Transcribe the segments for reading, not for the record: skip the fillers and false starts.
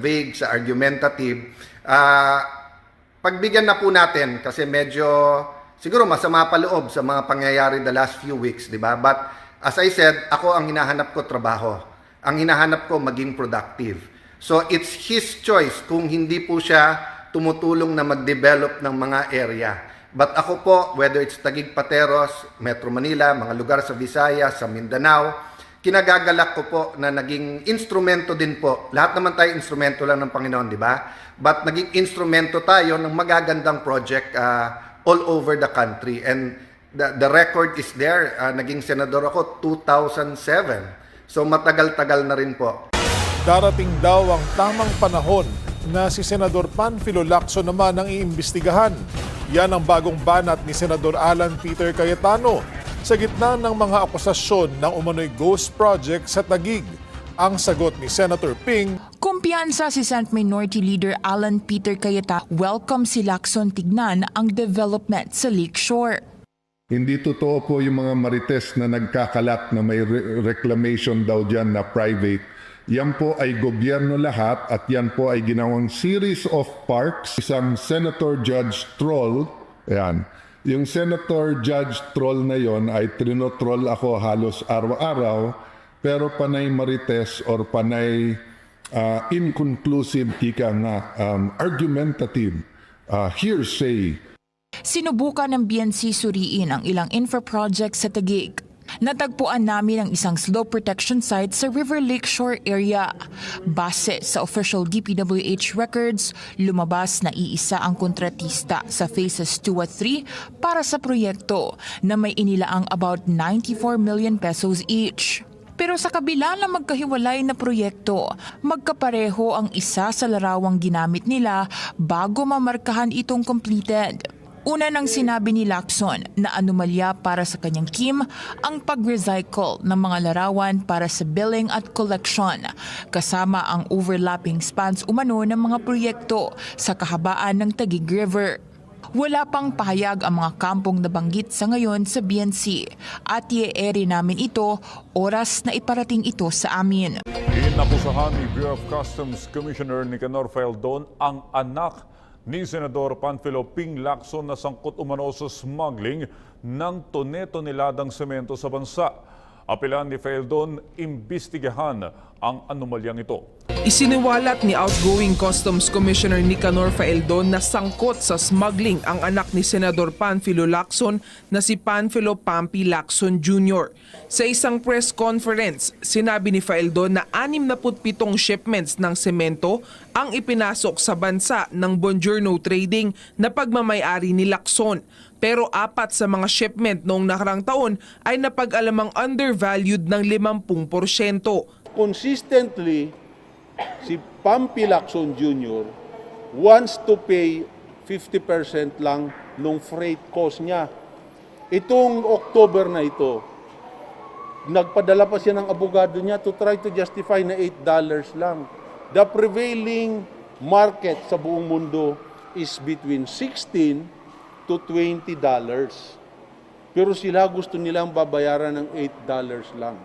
vague, sa argumentative. Pagbigyan na po natin kasi medyo siguro masama pa loob sa mga pangyayari the last few weeks, di ba? But as I said, ako ang hinahanap ko trabaho. Ang hinahanap ko maging productive. So it's his choice kung hindi po siya tumutulong na mag-develop ng mga area. But ako po, whether it's Taguig Pateros, Metro Manila, mga lugar sa Visayas, sa Mindanao, kinagagalak ko po na naging instrumento din po. Lahat naman tayo instrumento lang ng Panginoon, di ba? But naging instrumento tayo ng magagandang project all over the country. And the record is there. Naging senador ako 2007. So matagal-tagal na rin po. Darating daw ang tamang panahon na si Senador Panfilo Lacson naman ang iimbestigahan. Yan ang bagong banat ni Senador Alan Peter Cayetano sa gitna ng mga akusasyon ng umano'y ghost project sa Taguig. Ang sagot ni Senator Ping, kumpiyansa si Senate Minority Leader Alan Peter Cayetano welcome si Lacson tignan ang development sa Lakeshore. Hindi totoo po yung mga marites na nagkakalat na may reclamation daw dyan na private. Yan po ay gobyerno lahat at yan po ay ginawang series of parks. Isang Senator Judge Troll, yan. Yung Senator Judge Troll na yon ay trinotroll ako halos araw-araw, pero panay marites or panay inconclusive, ika nga, argumentative, hearsay. Sinubukan ng BNC suriin ang ilang infra projects sa Taguig. Natagpuan namin ang isang slope protection site sa River Lakeshore area. Base sa official DPWH records, lumabas na iisa ang kontratista sa phases 2 at 3 para sa proyekto na may inilaang about 94 million pesos each. Pero sa kabila ng magkahiwalay na proyekto, magkapareho ang isa sa larawang ginamit nila bago mamarkahan itong completed. Una nang sinabi ni Lacson na anomalya para sa kanyang team ang pag-recycle ng mga larawan para sa billing at collection, kasama ang overlapping spans umano ng mga proyekto sa kahabaan ng Taguig River. Wala pang pahayag ang mga kampong nabanggit sa ngayon sa BNC at i-ere namin ito oras na iparating ito sa amin. Inakusahan ni Bureau of Customs Commissioner Nicanor Feldon ang anak ni Senador Panfilo Ping Lacson na sangkot umano sa smuggling ng tone-toneladang semento sa bansa. Apelan ni Feldon, imbestigahan ang anomalyang ito. Isiniwalat ni outgoing Customs Commissioner Nicanor Feldon na sangkot sa smuggling ang anak ni Senador Panfilo Lacson na si Panfilo Pampi Lacson Jr. Sa isang press conference, sinabi ni Feldon na 67 shipments ng semento ang ipinasok sa bansa ng Bongiorno Trading na pagmamay-ari ni Lacson. Pero 4 sa mga shipment noong nakarang taon ay napag-alamang undervalued ng 50%. Consistently, si Pampi Lacson Jr. wants to pay 50% lang nung freight cost niya. Itong October na ito, nagpadala pa siya ng abogado niya to try to justify na $8 lang. The prevailing market sa buong mundo is between $16 to $20. Pero sila gusto nilang babayaran ng $8 lang.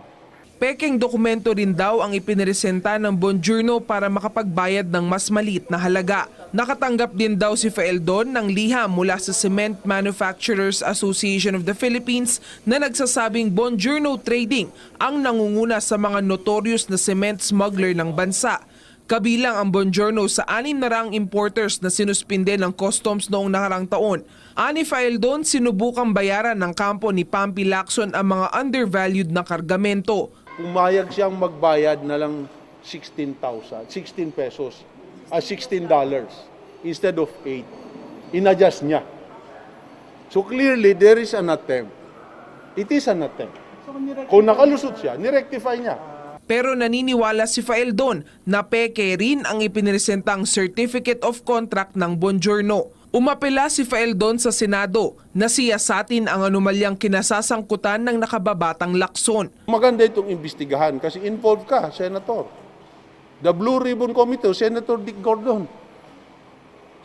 Pekeng dokumento rin daw ang ipiniresenta ng Bongiorno para makapagbayad ng mas maliit na halaga. Nakatanggap din daw si Feldon ng liham mula sa Cement Manufacturers Association of the Philippines na nagsasabing Bongiorno Trading ang nangunguna sa mga notorious na cement smuggler ng bansa. Kabilang ang Bongiorno sa 600 importers na sinuspinde ng customs noong nakarang taon. Ani Feldon, sinubukang bayaran ng kampo ni Pampi Lacson ang mga undervalued na kargamento. Pumayag siyang magbayad na lang $16 pesos, $16 instead of 8. Inadjust niya. So clearly, there is an attempt. It is an attempt. Kung nakalusot siya, nirectify niya. Pero naniniwala si Feldon na peke rin ang ipiniresentang Certificate of Contract ng Bongiorno. Umapela si Feldon sa Senado na siyasatin ang anomalyang kinasasangkutan ng nakababatang Lacson. Maganda itong imbestigahan kasi involved ka, Senator. The Blue Ribbon Committee, Senator Dick Gordon.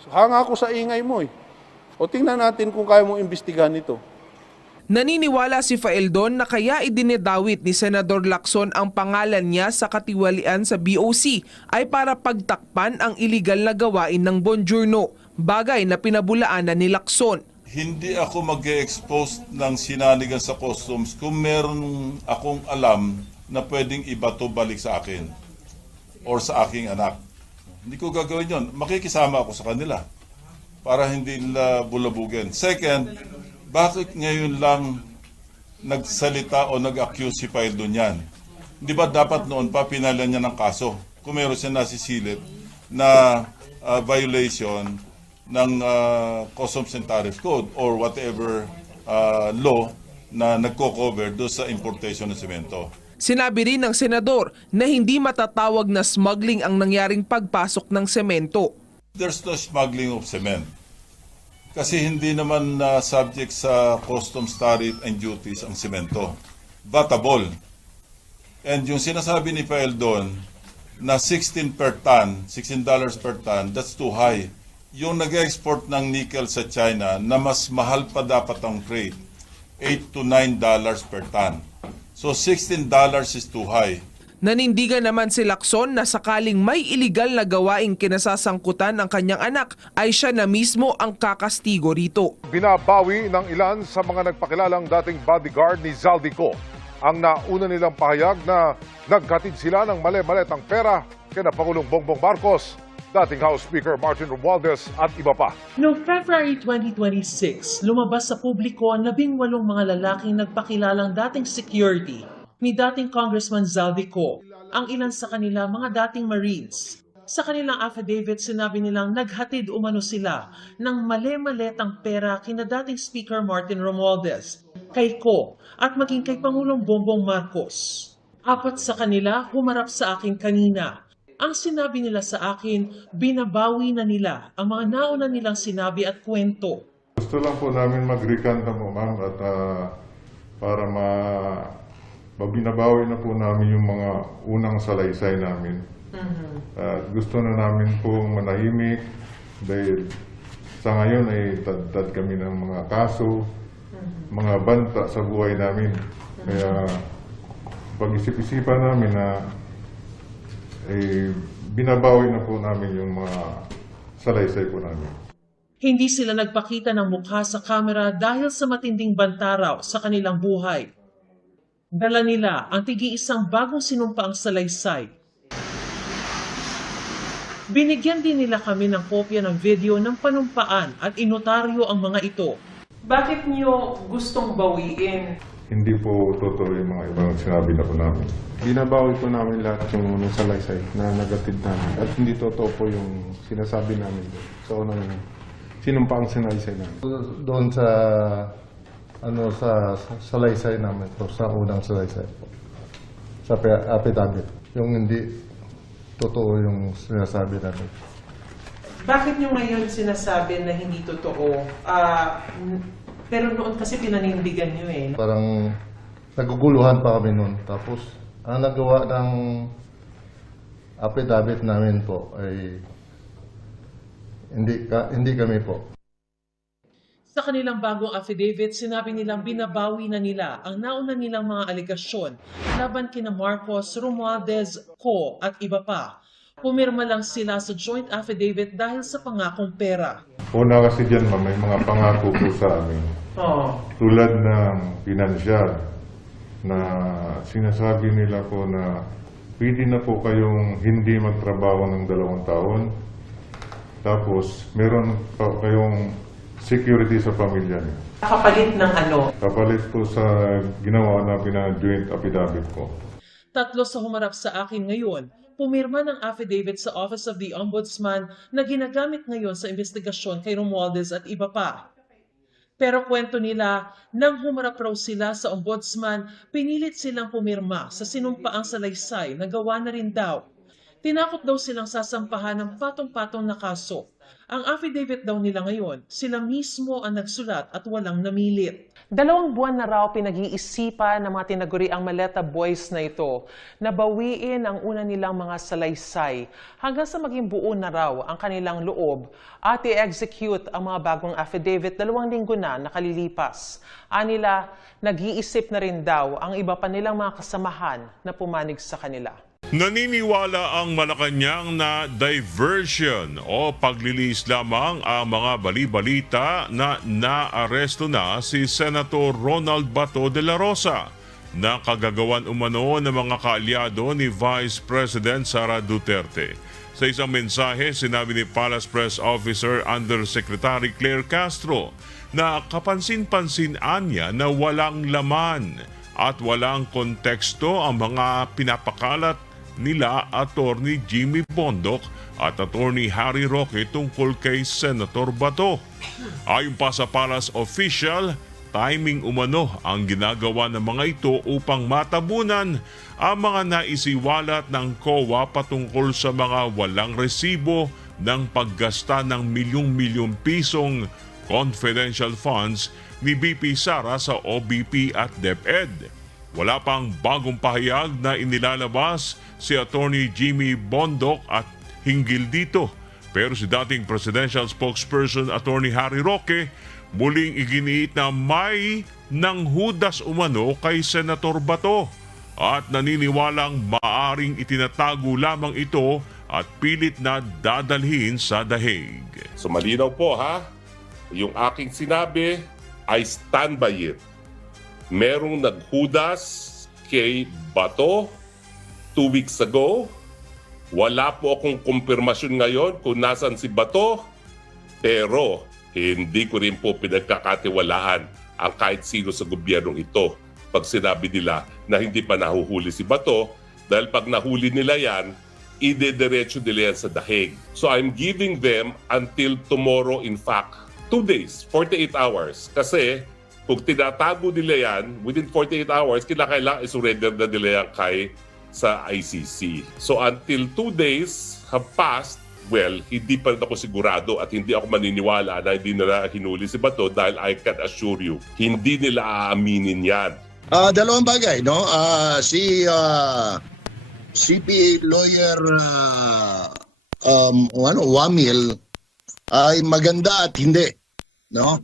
So, hanga ako sa ingay mo eh. O tingnan natin kung kaya mong imbestigahan ito. Naniniwala si Faeldon na kaya idinedawit ni Senador Lacson ang pangalan niya sa katiwalian sa BOC ay para pagtakpan ang iligal na gawain ng Bonjurno, bagay na pinabulaanan ni Lacson. Hindi ako mag-expose ng sinanigan sa customs kung meron akong alam na pwedeng ibato balik sa akin or sa aking anak. Hindi ko gagawin yon. Makikisama ako sa kanila para hindi nila bulabugin. Second, bakit ngayon lang nagsalita o nag-accuse si Faeldon yan? Di ba dapat noon pa pinalan niya ng kaso kung meron siya nasisilip na violation ng Customs and Tariff Code or whatever law na nagko-cover doon sa importation ng semento. Sinabi rin ng senador na hindi matatawag na smuggling ang nangyaring pagpasok ng semento. There's no smuggling of cement. Kasi hindi naman subject sa customs tariff and duties ang semento. Vatable. And yung sinasabi ni Faeldon na $16 per ton, that's too high. Yung nag-export ng nickel sa China na mas mahal pa dapat ang freight, $8 to $9 per ton. So $16 is too high. Nanindigan naman si Lacson na sakaling may iligal na gawaing kinasasangkutan ng kanyang anak ay siya na mismo ang kakastigo rito. Binabawi ng ilan sa mga nagpakilalang dating bodyguard ni Zaldico ang nauna nilang pahayag na nagkatid sila ng mali-maletang pera kina Pangulong Bongbong Marcos, dating House Speaker Martin Romualdez at iba pa. Noong February 2026, lumabas sa publiko ang 18 mga lalaking nagpakilalang dating security ni dating Congressman Zaldico, ang ilan sa kanila mga dating Marines. Sa kanilang affidavit, sinabi nilang naghatid umano sila ng mali-maletang pera kina dating Speaker Martin Romualdez, kay Ko at maging kay Pangulong Bongbong Marcos. 4 sa kanila humarap sa akin kanina. Ang sinabi nila sa akin, binabawi na nila ang mga nauna nilang sinabi at kwento. Gusto lang po namin mag-recant na po, ma'am, at para mabinabawi na po namin yung mga unang salaysay namin. Gusto na namin po manahimik dahil sa ngayon ay tad kami ng mga kaso, mga banta sa buhay namin. Kaya pag-isip-isipan namin na binabawi na po namin yung mga salaysay po namin. Hindi sila nagpakita ng mukha sa kamera dahil sa matinding bantaraw sa kanilang buhay. Dala nila ang tigi-isang bagong sinumpaang salaysay. Binigyan din nila kami ng kopya ng video ng panumpaan at inotaryo ang mga ito. Bakit niyo gustong bawiin? Hindi po totoo yung mga ibang sinabi na po namin. Binabawi po namin lahat yung salaysay na nagatid namin. At hindi totoo po yung sinasabi namin sa unang sinumpaang salaysay namin. Doon sa salaysay namin po, sa unang salaysay po. Sa affidavit. Yung hindi totoo yung sinasabi namin. Bakit nyo ngayon sinasabi na hindi totoo? Pero noon kasi pinanindigan nyo eh. Parang naguguluhan pa kami noon. Tapos, ang nagawa ng affidavit namin po ay hindi kami po. Sa kanilang bagong affidavit, sinabi nilang binabawi na nila ang nauna nilang mga aligasyon laban kina Marcos, Romualdez, Ko at iba pa. Pumirma lang sila sa joint affidavit dahil sa pangakong pera. Una kasi dyan, ma'am, may mga pangako po sa amin. Tulad ng pinansyal na sinasabi nila po na pwede na po kayong hindi magtrabaho ng 2 taon. Tapos, meron pa kayong security sa pamilya niyo. Kapalit ng ano? Kapalit po sa ginawa na joint affidavit ko. 3 sa humarap sa akin ngayon, pumirma ng affidavit sa Office of the Ombudsman na ginagamit ngayon sa investigasyon kay Romualdez at iba pa. Pero kwento nila, nang humarap raw sila sa Ombudsman, pinilit silang pumirma sa sinumpaang salaysay na gawa na rin daw. Tinakot daw silang sasampahan ng patong-patong na kaso. Ang affidavit daw nila ngayon, sila mismo ang nagsulat at walang namilit. 2 buwan na raw pinag-iisipan ng mga tinaguriang Maleta Boys na ito na bawiin ang una nilang mga salaysay hanggang sa maging buo na raw ang kanilang loob at i-execute ang mga bagong affidavit 2 linggo na nakalilipas. Anila, nag-iisip na rin daw ang iba pa nilang mga kasamahan na pumanig sa kanila. Naniniwala ang Malacanang na diversion o pagliliis lamang ang mga bali-balita na naaresto na si Senator Ronald Bato de la Rosa na kagagawan umano ng mga kaalyado ni Vice President Sara Duterte. Sa isang mensahe, sinabi ni Palace Press Officer Undersecretary Claire Castro na kapansin-pansin niya na walang laman at walang konteksto ang mga pinapakalat nila Attorney Jimmy Bondoc at Attorney Harry Roque tungkol kay Senator Bato. Ayon pa sa Palace official, timing umano ang ginagawa ng mga ito upang matabunan ang mga naisiwalat ng COA patungkol sa mga walang resibo ng paggasta ng milyong-milyong pisong confidential funds ni BP Sara sa OBP at DepEd. Wala pang bagong pahayag na inilalabas si Attorney Jimmy Bondoc at hinggil dito. Pero si dating presidential spokesperson Attorney Harry Roque muling iginiit na may nanghudas umano kay Senator Bato at naniniwalang maaring itinatago lamang ito at pilit na dadalhin sa dahig. So malinaw po ha, yung aking sinabi, I stand by it. Merong naghudas kay Bato 2 weeks ago. Wala po akong kumpirmasyon ngayon kung nasan si Bato, pero hindi ko rin po pinagkakatiwalaan ang kahit sino sa gobyernong ito pag sinabi nila na hindi pa nahuhuli si Bato, dahil pag nahuli nila yan, idediretso nila yan sa dahig. So I'm giving them until tomorrow, in fact, 2 days, 48 hours. Kasi kung tinatago nila yan, within 48 hours, kinakailangan isurrender na nila yan sa ICC. So until 2 days have passed, well, hindi pa rin ako sigurado at hindi ako maniniwala na hindi nila hinuli si Bato dahil I can assure you, hindi nila aaminin yan. Dalawang bagay, no? Si CPA lawyer Wamil ay maganda at hindi, no?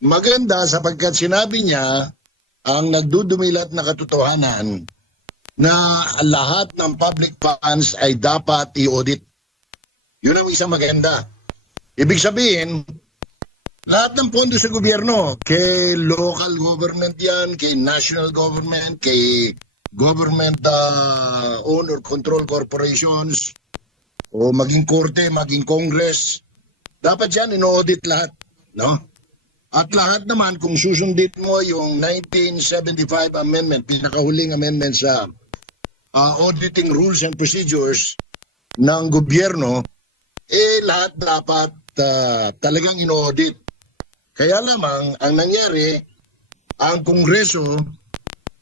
Maganda sapagkat sinabi niya ang nagdudumilat na katotohanan na lahat ng public funds ay dapat i-audit. Yun ang isang maganda. Ibig sabihin, lahat ng pondo sa gobyerno, kay local government yan, kay national government, kay government owned or control corporations, o maging korte, maging congress, dapat yan in-audit lahat, no? At lahat naman, kung susundin mo yung 1975 amendment, pinakahuling amendment sa auditing rules and procedures ng gobyerno, lahat dapat talagang in-audit. Kaya lamang, ang nangyari, ang Kongreso,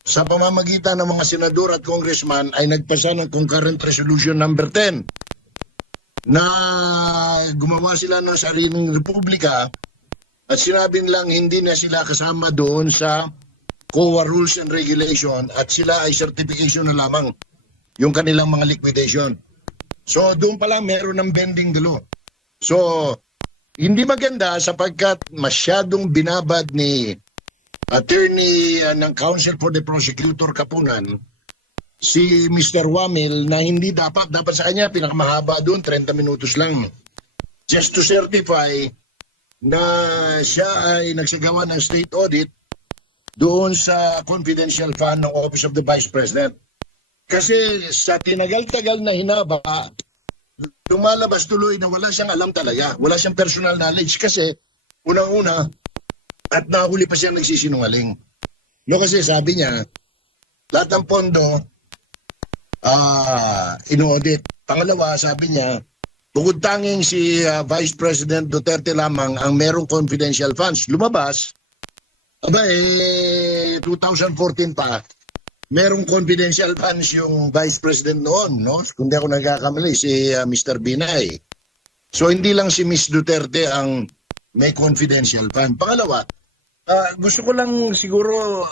sa pamamagitan ng mga senador at congressman, ay nagpasa ng Concurrent Resolution number 10 na gumawa sila ng sariling republika at sinabi nilang hindi na sila kasama doon sa COA Rules and Regulation at sila ay certification na lamang yung kanilang mga liquidation. So doon pala meron ng bending the law. So hindi maganda sapagkat masyadong binabad ni attorney ng Counsel for the Prosecutor Kapunan si Mr. Wamil na hindi dapat sa kanya pinakamahaba doon 30 minutos lang. Just to certify na siya ay nagsagawa ng state audit doon sa confidential fund ng Office of the Vice President. Kasi sa tinagal-tagal na hinaba, lumalabas tuloy na wala siyang alam talaga. Wala siyang personal knowledge kasi unang-una at nahuli pa siya nagsisinungaling. No, kasi sabi niya, lahat ng pondo ino-audit. Pangalawa, sabi niya, bukod tanging si Vice President Duterte lamang ang merong confidential funds. Lumabas, 2014 pa, merong confidential funds yung Vice President noon, no? Kung di ako nagkakamali, si Mr. Binay. So hindi lang si Miss Duterte ang may confidential fund. Pangalawa, Gusto ko lang siguro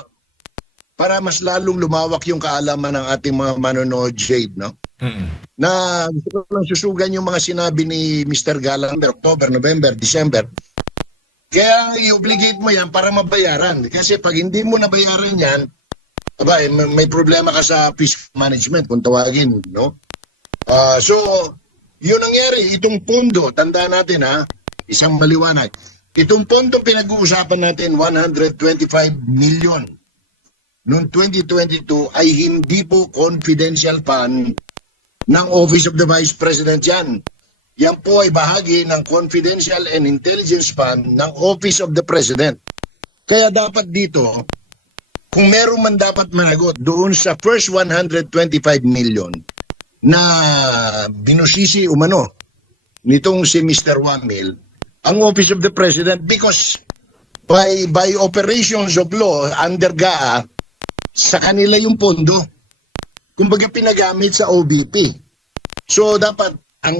para mas lalong lumawak yung kaalaman ng ating mga manonood, Jade, no? Na gusto ko lang susugan yung mga sinabi ni Mr. Galang October, November, December. Kaya i-obligate mo yan para mabayaran. Kasi pag hindi mo nabayaran yan, aba, may problema ka sa fiscal management kung tawagin, no? So, yun nangyari, itong pondo, tandaan natin ha, isang maliwanag. Itong pondo pinag-uusapan natin, 125 million noong 2022 ay hindi po confidential fund ng Office of the Vice President yan. Yan po ay bahagi ng Confidential and Intelligence Fund ng Office of the President. Kaya dapat dito, kung meron man dapat managot doon sa first 125 million na binusisi umano nitong si Mr. Wamil, ang Office of the President, because by operations of law under GAA, sa kanila yung pondo. Kumbaga pinagamit sa OBP. So dapat ang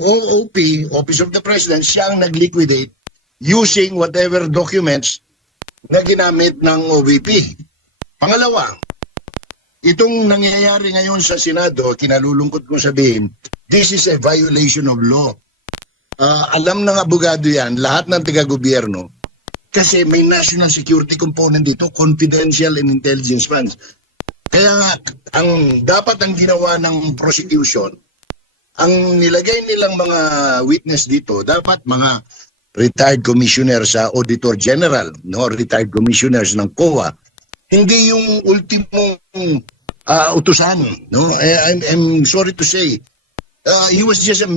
OOP, Office of the President, siya ang nag-liquidate using whatever documents na ginamit ng OBP. Pangalawa, itong nangyayari ngayon sa Senado, kinalulungkot kong sabihin, this is a violation of law. Alam ng abogado yan, lahat ng taga-gobyerno, kasi may national security component dito, confidential and intelligence funds. Kaya nga, dapat ang ginawa ng prosecution, ang nilagay nilang mga witness dito, dapat mga retired commissioners sa Auditor General, no, retired commissioners ng COA. Hindi yung ultimong utusan, no. I'm sorry to say, he was just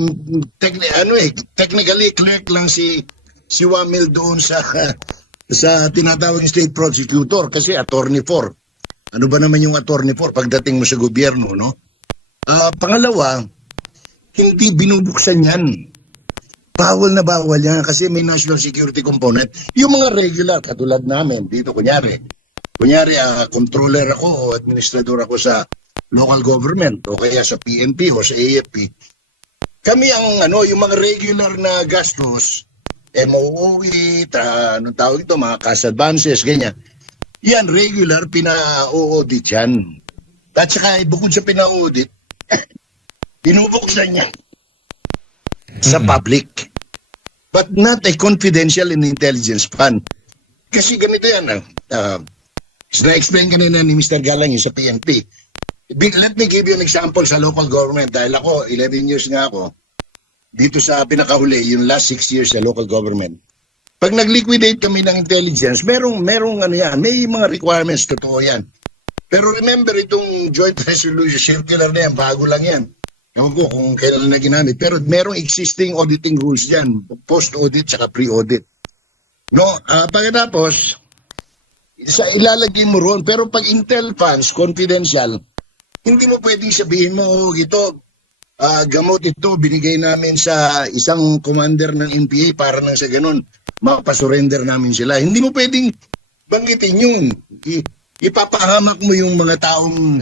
technically clerk lang si Wamil doon sa tinatawag state prosecutor kasi attorney for. Ano ba naman yung attorney for pagdating mo sa gobyerno, no? Pangalawa, hindi binubuksan yan. Bawal na bawal yan kasi may national security component. Yung mga regular, katulad namin, dito kunyari, controller ako o administrador ako sa local government o kaya sa PNP o sa AFP. Kami ang yung mga regular na gastos, MOOE, anong tawag ito, mga cash advances, ganyan. Yan, regular, pina-audit yan. At saka, bukod sa pina-audit, binubuksan niya sa public. But not a confidential and intelligence fund. Kasi ganito yan, na-explain kanina ni Mr. Galang sa PNP. Let me give you an example sa local government. Dahil ako, 11 years nga ako, dito sa pinakahuli, yung last 6 years sa local government. Pag nag-liquidate kami ng intelligence, merong yan, may mga requirements, totoo yan. Pero remember, itong joint resolution circular na yan, bago lang yan. Ewan ko kung kailan na ginamit. Pero merong existing auditing rules yan, post-audit saka pre-audit. No, pagkatapos, ilalagay mo roon, pero pag intel funds, confidential, hindi mo pwedeng sabihin mo, ito, gamot ito, binigay namin sa isang commander ng NPA para nang sa ganun, mapasurrender namin sila. Hindi mo pwedeng banggitin yun. Ipapahamak mo yung mga taong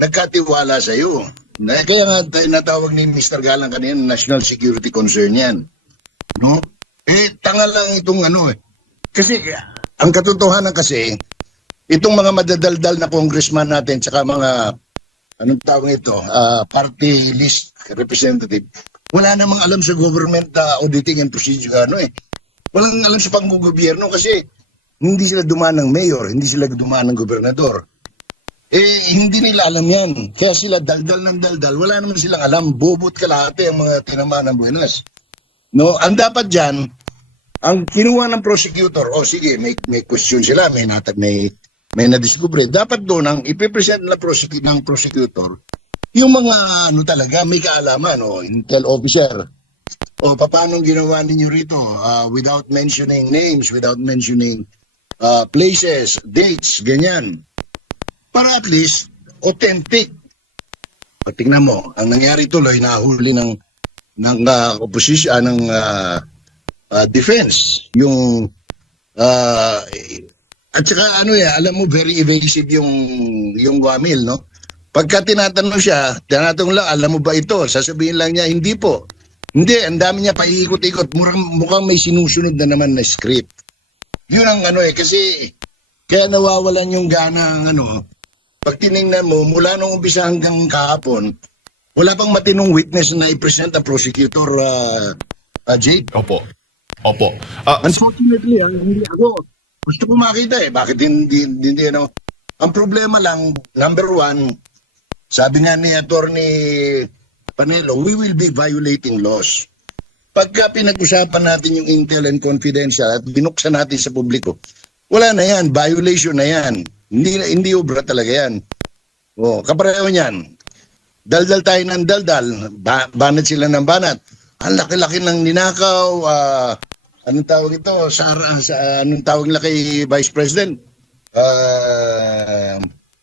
nagkatiwala sa iyo. Kaya nga natawag ni Mr. Galang kanina, national security concern yan. No? Tanga lang itong Kasi, ang katotohanan kasi, itong mga madadaldal na congressman natin, tsaka mga anong tawag ito, party list representative, wala namang alam sa government auditing and procedure, Walang alam sa panggobyerno kasi hindi sila dumaan ng mayor, hindi sila dumaan ng gobernador. Hindi nila alam yan. Kaya sila daldal ng daldal, wala naman silang alam, bobot kalahati ang mga tinamaan ng buenas. No, ang dapat dyan, ang kinuha ng prosecutor, sige, may question sila, may na-discover. Dapat doon, ang ipipresent ng prosecutor, yung mga talaga, may kaalaman, intel officer. Paano ginawa ninyo rito without mentioning names, without mentioning places, dates, ganyan. Para at least, authentic. Tingnan mo, ang nangyari tuloy, nahuli ng opposition, ng defense, yung at saka alam mo, very evasive yung Wamil, no? Pagka tinatanong siya, tinatanong lang, alam mo ba ito? Sasabihin lang niya, hindi po. Hindi, ang dami niya paikot-ikot. Mukhang may sinusunod na naman na script. Yun ang kasi kaya nawawalan yung gana ang pag tinignan mo, mula nung umpisa hanggang kahapon, wala pang matinong witness na i-present ang prosecutor, Jake. Opo. Unfortunately, hindi ako. Gusto ko makita Bakit hindi Ang problema lang, number one, sabi nga ni Attorney Panelo, we will be violating laws. Pagka pinag-usapan natin yung intel and confidential at binuksan natin sa publiko, wala na yan, violation na yan. Hindi obra talaga yan. Kapareho niyan. Daldal tayo ng daldal, banat sila ng banat. Ang laki-laki ng ninakaw, anong tawag ito? Anong tawag nila kay Vice President?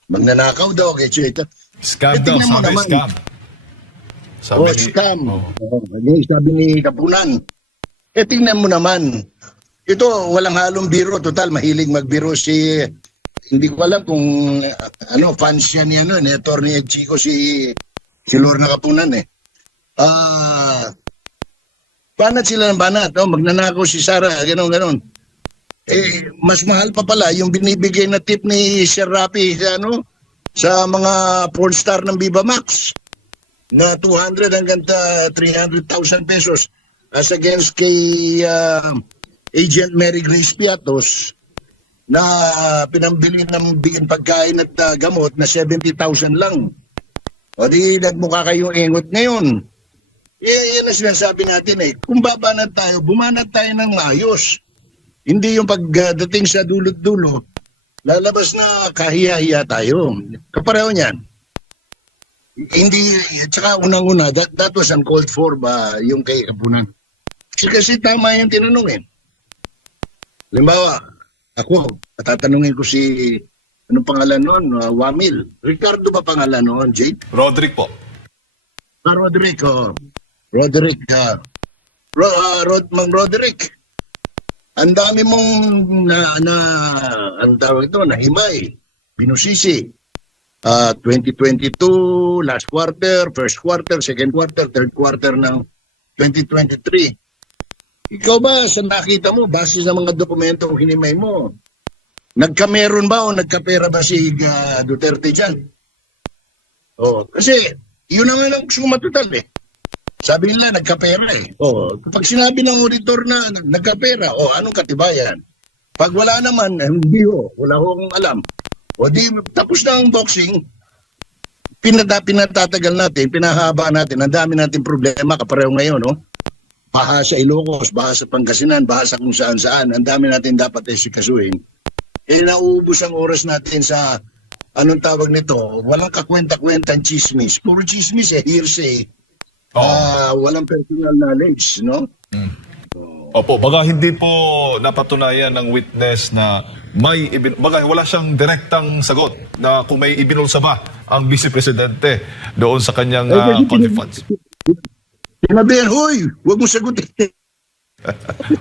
Magnanakaw daw. Scam daw, sabi scam. Scam. Sabi ni Kapunan. Tingnan mo naman. Ito, walang halong biro. Total, mahilig magbiro hindi ko alam kung fans siya ni Attorney Ed Chico si Lorna Kapunan banat sila ng banat, magnanakaw si Sara, ganon. Mas mahal pa pala yung binibigay na tip ni Sir Rapi sa mga porn star ng Viva Max na 200 hanggang 300,000 pesos as against kay Agent Mary Grace Piatos na pinambili ng bigyan pagkain at gamot na 70,000 lang. O di nagmukha kayong engot ngayon. Yan ang sinasabi natin Kung babanat tayo, bumanat tayo ng maayos. Hindi yung pagdating sa dulot-dulo, lalabas na kahiya-hiya tayo. Kapareho niyan. Hindi, tsaka unang-una, that was uncalled for ba yung kay Kapunan? Kasi tama yung tinanong Halimbawa, ako, tatanungin ko si, anong pangalan noon? Wamil. Ricardo ba pangalan noon, Jake? Roderick po. Roderick, Mang Roderick. Ang dami mong ang tawag ito, nahimay, binusisi. 2022, last quarter, first quarter, second quarter, third quarter ng 2023. Ikaw ba, sa nakita mo, base sa mga dokumentong hinimay mo, nagkameron ba o nagkapera ba si Duterte dyan? Kasi yun naman ang gusto matutal Sabi nila, nagkapera Kapag sinabi ng auditor na nagkapera, anong katibayan? Pag wala naman, hindi wala akong alam. Di, tapos na ang boxing, pinatatagal natin, pinahaba natin, ang dami natin problema, kapareho ngayon, Baha sa Ilocos, baha sa Pangasinan, baha sa kung saan-saan, ang dami natin dapat sikasuhin. Nauubos ang oras natin sa, anong tawag nito, walang kakwenta-kwentang chismis. Puro chismis hearsay. Walang personal knowledge, Opo, baga hindi po napatunayan ng witness na baga wala siyang direktang sagot na kung may ibinulsa ba ang Vice Presidente doon sa kanyang conduit funds. Sinabihan, hoy, huwag mo sagutin.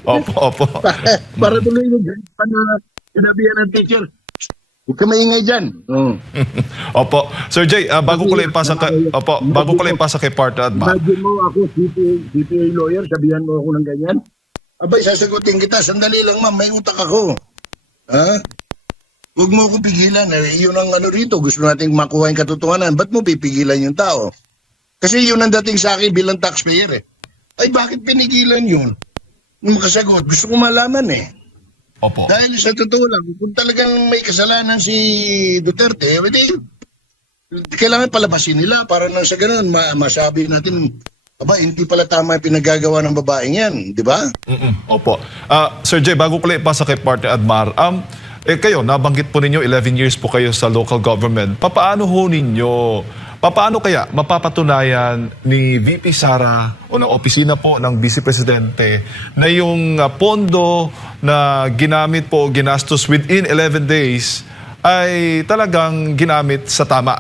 Opo. Para tuloy yung sinabihan ng teacher, huwag ka maingay dyan. Opo. Sir Jay, bago ko lang ipasa kay partner Adma. Imagine mo ako, CPA lawyer, sabihan mo ako ng ganyan. Abay, sasagutin kita. Sandali lang, ma'am, may utak ako. Huwag mo akong pigilan. Yun ang rito. Gusto nating makuha yung katotohanan. Ba't mo pipigilan yung tao? Kasi yun ang dating sa akin bilang taxpayer Ay, bakit pinigilan yun? Nung makasagot, gusto ko malaman Opo. Dahil sa totoo lang, kung talagang may kasalanan si Duterte, kailangan palabasin nila para nang sa ganun, masabi natin, hindi pala tama yung pinagagawa ng babaeng yan, di ba? Opo. Sir Jay, bago ko lang ipasa kay partner Admar, kayo, nabanggit po ninyo, 11 years po kayo sa local government. Paano kaya mapapatunayan ni VP Sara o ng opisina po ng Vice Presidente na yung pondo na ginamit po, ginastos within 11 days ay talagang ginamit sa tama?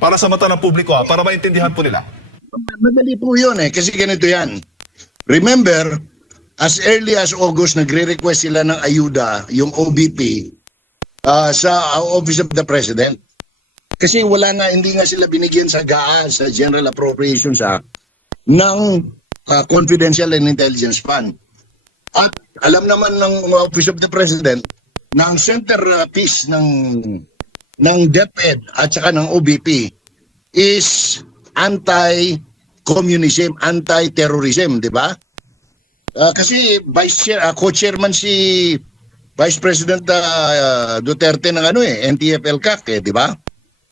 Para sa mata ng publiko, para maintindihan po nila. Madali po yun kasi ganito yan. Remember, as early as August, nagre-request sila ng ayuda, yung OBP, sa Office of the President. Kasi hindi nga sila binigyan sa GAA, sa General Appropriations Act, ng Confidential and Intelligence Fund. At alam naman ng Office of the President na ang centerpiece ng DepEd at saka ng OBP is anti-communism, anti-terrorism, di ba? Kasi co-chairman si Vice President Duterte ng NTF-ELCAC, di ba?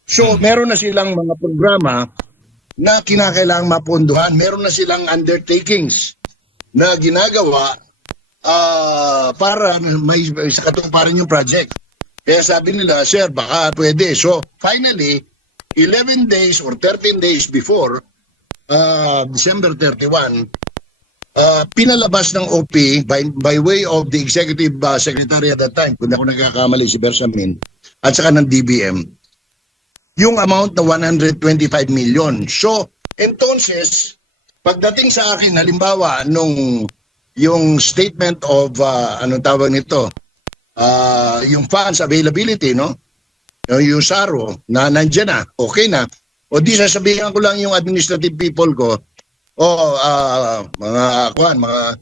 So, meron na silang mga programa na kinakailangang mapondohan. Meron na silang undertakings na ginagawa para may sa katuparan yung project. Kaya sabi nila, sir, baka pwede. So, finally, 11 days or 13 days before December 31, pinalabas ng OP by way of the executive secretary at that time, kung ako nagkakamali si Bersamin, at saka ng DBM, yung amount na 125 million. So, entonces, pagdating sa akin, halimbawa, yung statement of, anong tawag nito, yung funds availability, no? Yung SARO, na nandiyan na, okay na. O di sasabihin ko lang yung administrative people ko, mga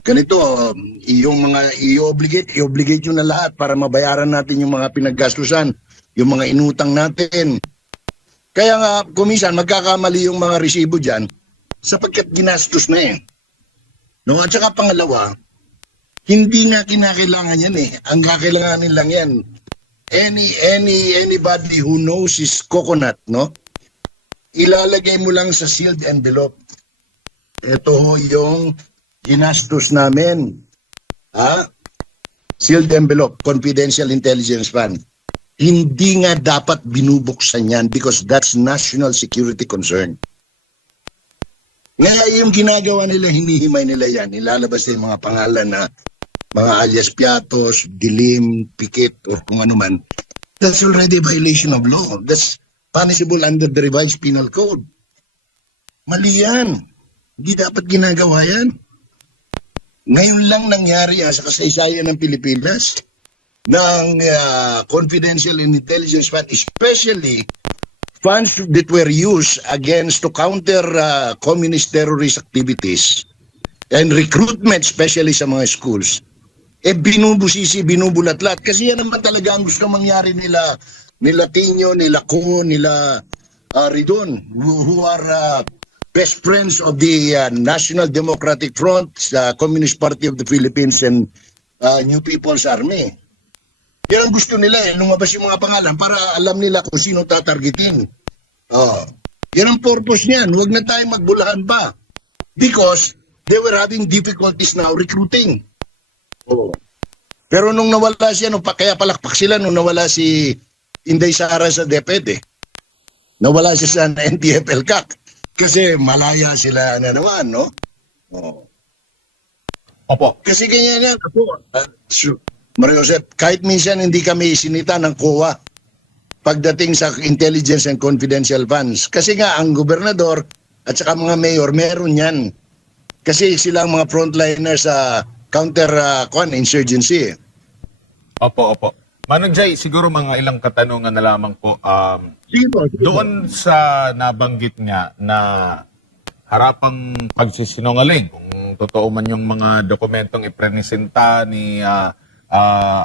ganito, yung mga i-obligate yun na lahat para mabayaran natin yung mga pinaggastusan, yung mga inutang natin. Kaya nga, kumisan, magkakamali yung mga resibo dyan sapagkat ginastos na eh. No? At saka pangalawa, hindi nga kinakailangan yan eh. Ang kakailanganin lang yan, anybody who knows is coconut, no? Ilalagay mo lang sa sealed envelope. Ito ho yung ginastos namin. Sealed envelope, confidential intelligence fund. Hindi nga dapat binubuksan yan because that's national security concern. Ngayon yung ginagawa nila, hinihimay nila yan. Ilalabas na yung mga pangalan na mga alias Piatos, Dilim, Pikit, o kung ano man. That's already a violation of law. That's punishable under the revised penal code. Mali yan. Hindi dapat ginagawa yan. Ngayon lang nangyari sa kasaysayan ng Pilipinas ng confidential and intelligence fund, especially funds that were used against to counter communist terrorist activities and recruitment, especially sa mga schools. Binubusisi, binubulatlat. Kasi yan naman talaga ang gusto mangyari nila Tino, nila Ko, nila Ridon, who are best friends of the National Democratic Front, the Communist Party of the Philippines, and New People's Army. Yan ang gusto nila lumabas yung mga pangalan para alam nila kung sino tatargetin. Yan ang purpose niyan. Huwag na tayo magbulahan pa. Because they were having difficulties now recruiting. Pero nung nawala siya, kaya palakpak sila nung nawala si Inday Sara sa DepEd. Nawala siya sa NTF-ELCAC. Kasi malaya sila na naman, no? Opo. Kasi ganyan yan. Mario Joseph, kahit minsan hindi kami isinita ng COA pagdating sa intelligence and confidential funds. Kasi nga, ang gobernador at saka mga mayor, meron yan. Kasi sila ang mga frontliners sa counter-insurgency. Opo. Manong Jay, siguro mga ilang katanungan na lamang po. Doon sa nabanggit niya na harapang pagsisinungaling, kung totoo man yung mga dokumentong iprenesenta ni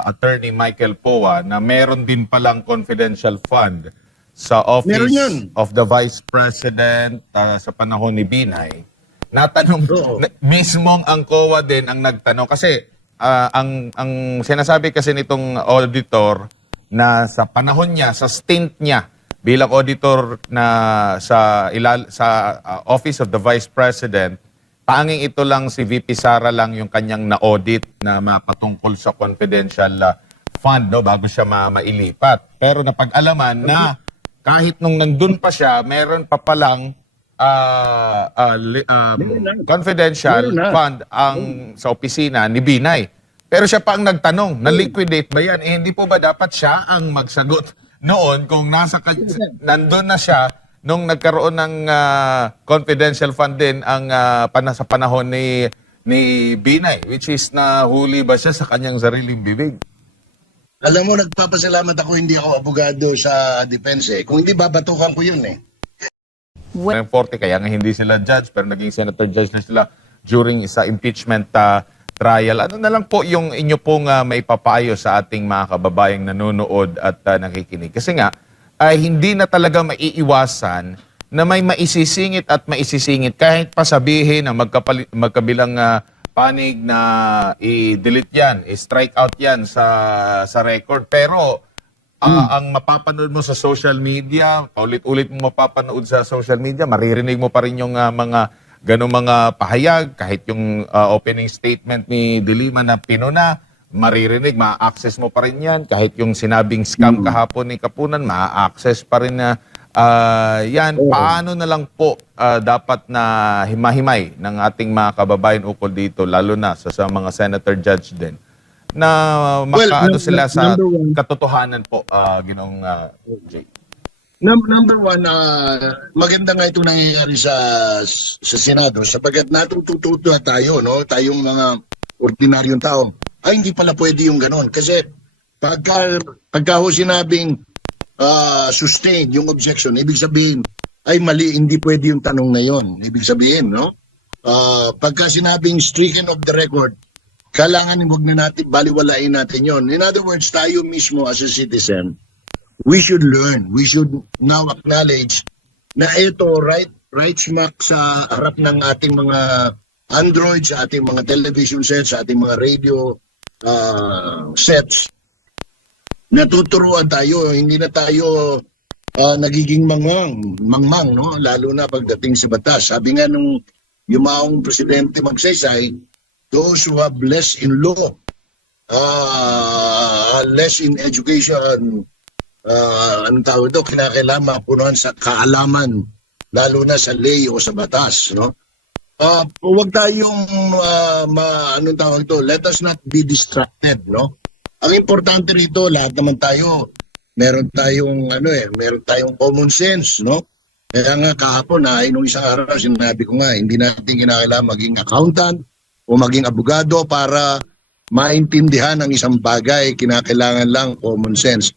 Attorney Michael Poa na meron din palang confidential fund sa Office of the Vice President sa panahon ni Binay. Natanong, mismong ang COA din ang nagtanong. Kasi ang sinasabi kasi nitong auditor na sa panahon niya, sa stint niya bilang auditor na sa Office of the Vice President, tanging ito lang si VP Sara lang yung kanyang na-audit na mapatungkol sa confidential fund bago siya mailipat. Pero napag-alaman na kahit nung nandun pa siya, meron pa palang confidential fund sa opisina ni Binay. Pero siya pa ang nagtanong, na-liquidate ba yan? Hindi po ba dapat siya ang magsagot noon kung nandun na siya nung nagkaroon ng confidential fund din ang sa panahon ni Binay, which is nahuli ba siya sa kanyang sariling bibig? Alam mo, nagpapasalamat ako, hindi ako abogado sa depense. Kung hindi, babatukan ko yun 40, kaya nga hindi sila judge, pero naging senator judge na sila during sa impeachment trial. Ano na lang po yung inyo pong maipapayo sa ating mga kababayang nanonood at nakikinig? Kasi nga, hindi na talaga maiiwasan na may maisisingit at maisisingit kahit pa sabihin na magkabilang panig na i-delete yan, i-strike out yan sa record. Pero ang mapapanood mo sa social media, paulit-ulit mo mapapanood sa social media, maririnig mo pa rin yung mga ganong mga pahayag, kahit yung opening statement ni De Lima na pinuna, maririnig, ma-access mo pa rin yan. Kahit yung sinabing scam kahapon ni Kapunan, ma-access pa rin na yan. Paano na lang po dapat na himahimay ng ating mga kababayan ukol dito, lalo na sa mga senator judge din, na makaano sila sa katotohanan po, Ginoong Jay? Number one, maganda nga itong nangyayari sa Senado sapagkat natututo tayo, no? Tayong mga ordinaryong tao. Ay, hindi pala pwede yung ganon. Kasi pagka ho sinabing sustain yung objection, ibig sabihin, ay mali, hindi pwede yung tanong na yon. Ibig sabihin, no? Pagka sinabing stricken of the record, kailangan huwag na natin, baliwalain natin yon. In other words, tayo mismo as a citizen, we should learn, we should now acknowledge na ito right smack sa harap ng ating mga Android, sa ating mga television sets, sa ating mga radio sets. Natuturuan tayo, hindi na tayo nagiging mangmang, no? Lalo na pagdating sa batas. Sabi nga nung yumaong presidente magsaysay, those who have less in law, less in education, anong tawag ito, kinakailangan mapunuan sa kaalaman, lalo na sa ley o sa batas, no? Huwag tayong, anong tawag ito, let us not be distracted, no? Ang importante rito, lahat naman tayo, meron tayong common sense, no? Kaya nga kahapon, nung isang araw, sinabi ko nga, hindi natin kinakailangan maging accountant o maging abogado para maintindihan ang isang bagay, kinakailangan lang common sense.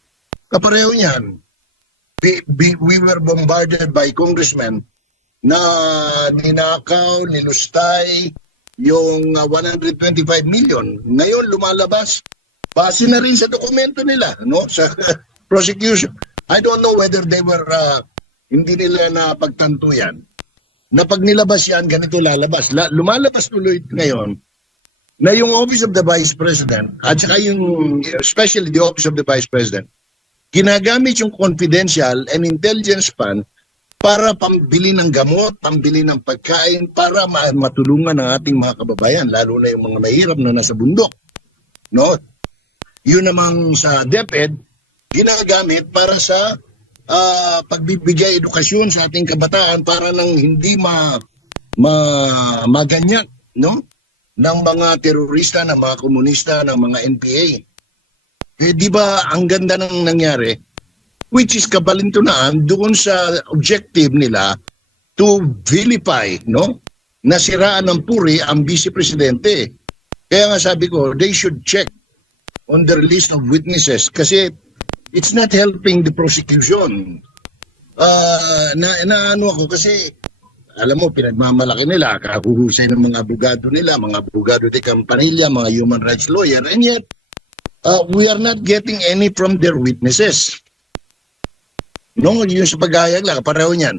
Kapareho niyan, we were bombarded by congressmen na ninakaw, nilustay yung 125 million. Ngayon lumalabas, base na rin sa dokumento nila, no? Sa prosecution. I don't know whether they were, hindi nila napagtanto yan. Na pag nilabas yan, ganito lalabas. Lumalabas tuloy ngayon na yung Office of the Vice President, at saka yung, especially the Office of the Vice President, ginagamit yung confidential and intelligence fund para pambili ng gamot, pambili ng pagkain, para matulungan ang ating mga kababayan, lalo na yung mga mahirap na nasa bundok. No? Yun namang sa DepEd, ginagamit para sa pagbibigay edukasyon sa ating kabataan para nang hindi maganyak, no? Ng mga terorista, ng mga komunista, ng mga NPA. Di ba ang ganda ng nangyari? Which is kabalintunaan doon sa objective nila to vilify, no? Nasiraan ng puri ang Vice Presidente. Kaya nga sabi ko, they should check on their list of witnesses kasi it's not helping the prosecution. Naano ako kasi alam mo, pinagmamalaki nila, kahuhusay ng mga abogado nila, mga abogado de Campanilla, mga human rights lawyer, and yet, we are not getting any from their witnesses. No, yung sa paghahayag lang, pareho niyan.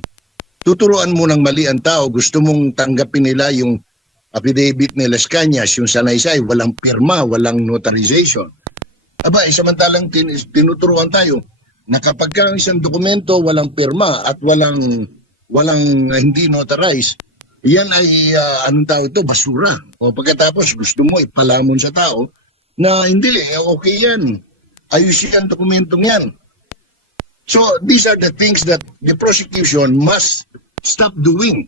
Tuturuan mo ng mali ang tao, gusto mong tanggapin nila yung affidavit ni Las Cañas, yung sanaysay, walang pirma, walang notarization. Aba, samantalang tinuturuan tayo na kapag ka isang dokumento walang pirma at walang hindi notarized, yan ay anong tawag ito, basura. O pagkatapos gusto mo ipalamon sa tao na hindi, okay yan. Ayusin ang dokumentong yan. So these are the things that the prosecution must stop doing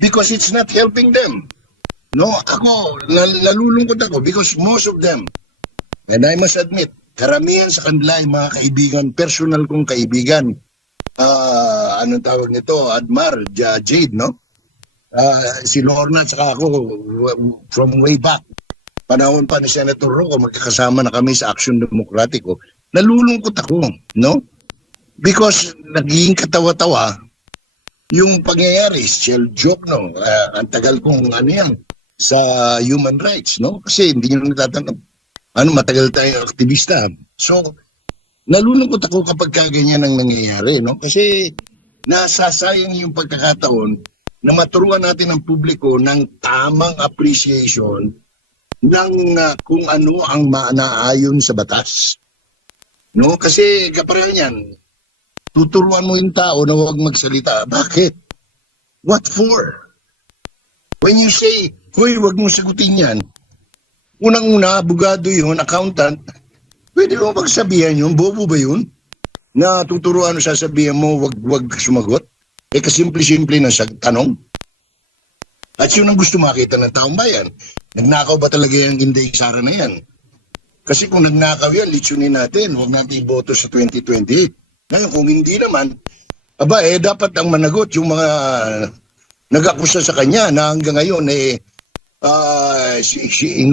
because it's not helping them. No, ako, nalulungkot ako because most of them, and I must admit, karamihan sa kanila ay mga kaibigan, personal kong kaibigan. Anong tawag nito? Admar, Jade, no? Si Lorna at saka ako from way back. Panahon pa ni Senator Rocco, magkakasama na kami sa Action Democratico. Nalulungkot ako, no? Because naging katawa-tawa yung pangyayari, shell joke, no? Ang tagal kong ano yan, sa human rights, no? Kasi hindi nyo natatanggap. Matagal tayong aktivista. So, nalulungkot ako kapag ganyan ang nangyayari, no? Kasi nasasayang yung pagkakataon na maturuan natin ang publiko ng tamang appreciation ng kung ano ang naayon sa batas. No? Kasi kapareho niyan, tuturuan mo yung tao na huwag magsalita. Bakit? What for? When you say, hoy, huwag mong sagutin yan, unang-una, abogado yun, accountant, pwede mo magsabihan yun, bobo ba yun? Na tuturuan mo sasabihan mo, wag sumagot? Kasimple-simple na tanong. At yun ang gusto makita ng taong bayan. Nagnakaw ba talaga yung Inday Sara na yan? Kasi kung nagnakaw yan, litsunin natin, huwag natin iboto sa 2028. Ngayon, kung hindi naman, dapat ang managot yung mga nag-akusa sa kanya na hanggang ngayon,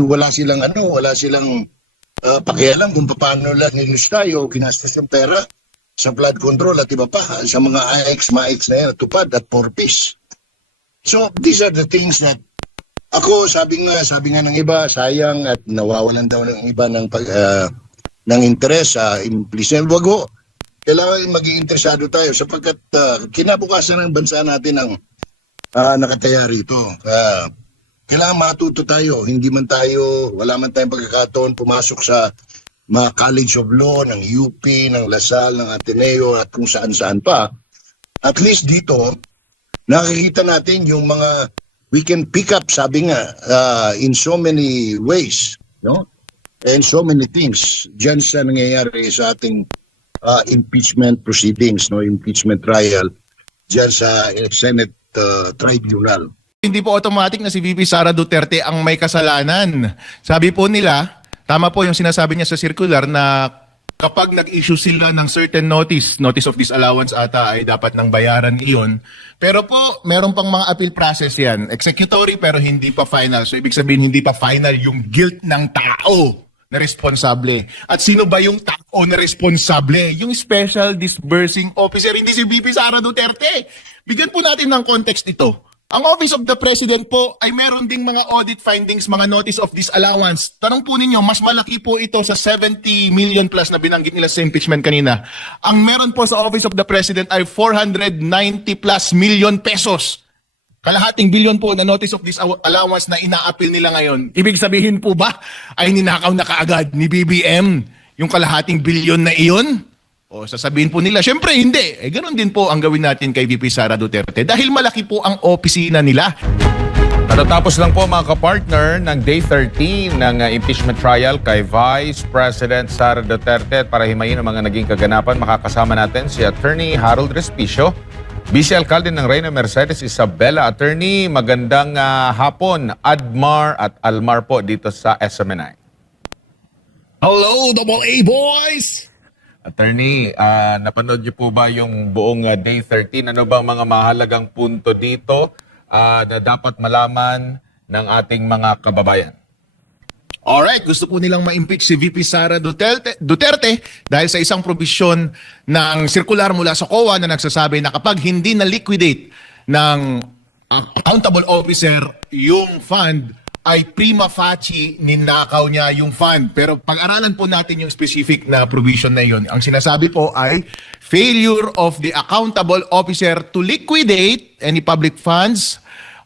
wala silang pakialam kung paano lang nilusta o kinastos yung pera sa flood control at iba pa, sa mga AX na yan, tupad at porpis. So, these are the things that ako, sabi nga ng iba, sayang at nawawalan daw ng iba ng interes sa implicit. Wag ho, kailangan maging interesado tayo sapagkat kinabukasan ng bansa natin ang nakataya rito. Kailangan matuto tayo, wala man tayong pagkakataon pumasok sa mga College of Law, ng UP, ng Lasal, ng Ateneo at kung saan-saan pa. At least dito, nakikita natin yung mga we can pick up, sabi nga, in so many ways, no? And so many things dyan sa nangyayari sa ating impeachment proceedings, no? Impeachment trial dyan sa Senate Tribunal. Hindi po automatic na si VP Sara Duterte ang may kasalanan. Sabi po nila, tama po yung sinasabi niya sa circular na kapag nag-issue sila ng certain notice of disallowance ata ay dapat nang bayaran iyon. Pero po, meron pang mga appeal process yan. Executory pero hindi pa final. So ibig sabihin hindi pa final yung guilt ng tao na responsable. At sino ba yung tao na responsable? Yung Special Disbursing Officer, hindi si VP Sara Duterte. Bigyan po natin ng context ito. Ang Office of the President po ay meron ding mga audit findings, mga notice of disallowance. Tanong po ninyo, mas malaki po ito sa 70 million plus na binanggit nila sa impeachment kanina. Ang meron po sa Office of the President ay 490 plus million pesos. Kalahating bilyon po na notice of disallowance na ina-appeal nila ngayon. Ibig sabihin po ba ay ninakaw na kaagad ni BBM yung kalahating bilyon na iyon? O sasabihin po nila, syempre hindi. Ganun din po ang gawin natin kay VP Sara Duterte dahil malaki po ang opisina nila. Natatapos lang po mga kapartner ng Day 13 ng impeachment trial kay Vice President Sara Duterte. At para himayin ang mga naging kaganapan, makakasama natin si Attorney Harold Respicio, Vice Alcalde ng Reyna Mercedes Isabela. Attorney, magandang hapon, Admar at Almar po dito sa SMNI. Hello, Double A boys! Attorney, napanood niyo po ba yung buong Day 13? Ano ba ang mga mahalagang punto dito na dapat malaman ng ating mga kababayan? Alright, gusto po nilang ma-impeach si VP Sara Duterte dahil sa isang probisyon ng sirkular mula sa COA na nagsasabi na kapag hindi na-liquidate ng accountable officer yung fund, ay prima facie ninakaw niya yung fund. Pero pag-aralan po natin yung specific na provision na yun. Ang sinasabi po ay failure of the accountable officer to liquidate any public funds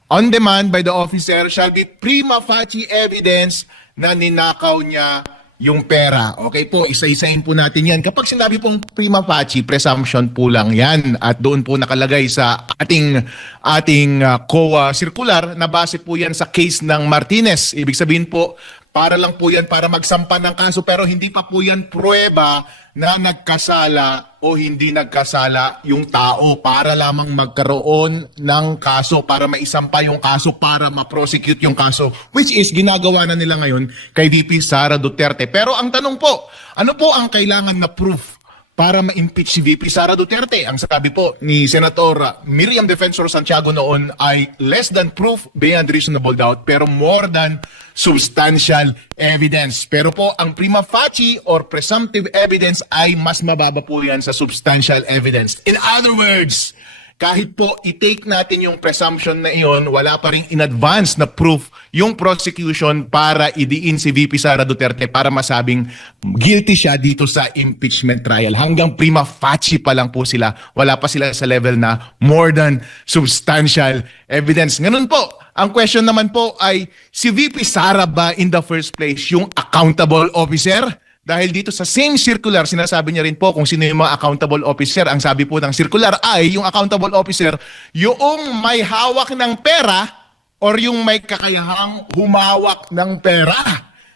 on demand by the officer shall be prima facie evidence na ninakaw niya yung pera. Okay po, isa-isahin po natin yan. Kapag sinabi pong prima facie, presumption po lang yan. At doon po nakalagay sa ating COA circular na base po yan sa case ng Martinez. Ibig sabihin po, para lang po yan para magsampa ng kaso pero hindi pa po yan pruweba na nagkasala o hindi nagkasala yung tao para lamang magkaroon ng kaso, para maisampa yung kaso, para ma-prosecute yung kaso, which is ginagawa na nila ngayon kay VP Sara Duterte. Pero ang tanong po, ano po ang kailangan na proof para ma-impeach si VP Sara Duterte? Ang sabi po ni Senator Miriam Defensor Santiago noon ay less than proof beyond reasonable doubt pero more than substantial evidence. Pero po ang prima facie or presumptive evidence ay mas mababa po yan sa substantial evidence. In other words, kahit po i-take natin yung presumption na iyon, wala pa rin in advance na proof yung prosecution para idiin si VP Sara Duterte para masabing guilty siya dito sa impeachment trial. Hanggang prima facie pa lang po sila. Wala pa sila sa level na more than substantial evidence. Ganun po. Ang question naman po ay, si VP Sara ba in the first place yung accountable officer? Dahil dito sa same circular, sinasabi niya rin po kung sino yung mga accountable officer. Ang sabi po ng circular ay yung accountable officer, yung may hawak ng pera or yung may kakayahang humawak ng pera.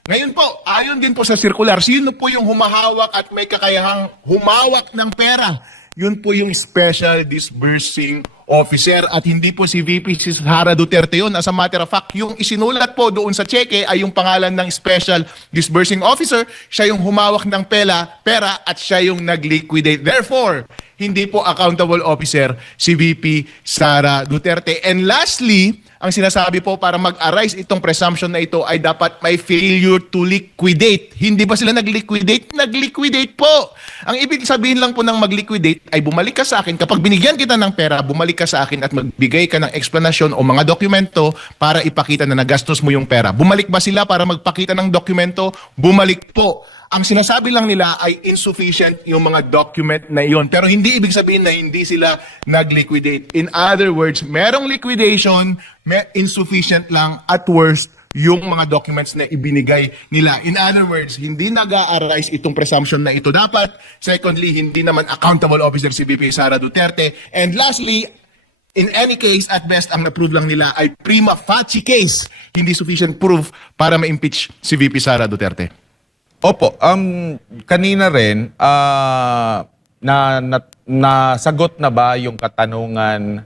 Ngayon po, ayon din po sa circular, sino po yung humahawak at may kakayahang humawak ng pera? Yun po yung Special Disbursing Officer at hindi po si VP Sara Duterte yun. As a matter of fact, yung isinulat po doon sa cheque ay yung pangalan ng Special Disbursing Officer. Siya yung humawak ng pera at siya yung nag-liquidate. Therefore, hindi po accountable officer si VP Sara Duterte. And lastly, ang sinasabi po para mag-arise itong presumption na ito ay dapat may failure to liquidate. Hindi ba sila nag-liquidate? Nag-liquidate po. Ang ibig sabihin lang po ng mag-liquidate ay bumalik ka sa akin. Kapag binigyan kita ng pera, bumalik ka sa akin at magbigay ka ng explanation o mga dokumento para ipakita na nagastos mo yung pera. Bumalik ba sila para magpakita ng dokumento? Bumalik po. Ang sinasabi lang nila ay insufficient yung mga document na iyon. Pero hindi ibig sabihin na hindi sila nag-liquidate. In other words, merong liquidation, insufficient lang at worst yung mga documents na ibinigay nila. In other words, hindi nag-a-arise itong presumption na ito dapat. Secondly, hindi naman accountable officer si VP Sara Duterte. And lastly, in any case, at best, ang na-prove lang nila ay prima facie case. Hindi sufficient proof para ma-impeach si VP Sara Duterte. Opo, kanina rin, nasagot na ba yung katanungan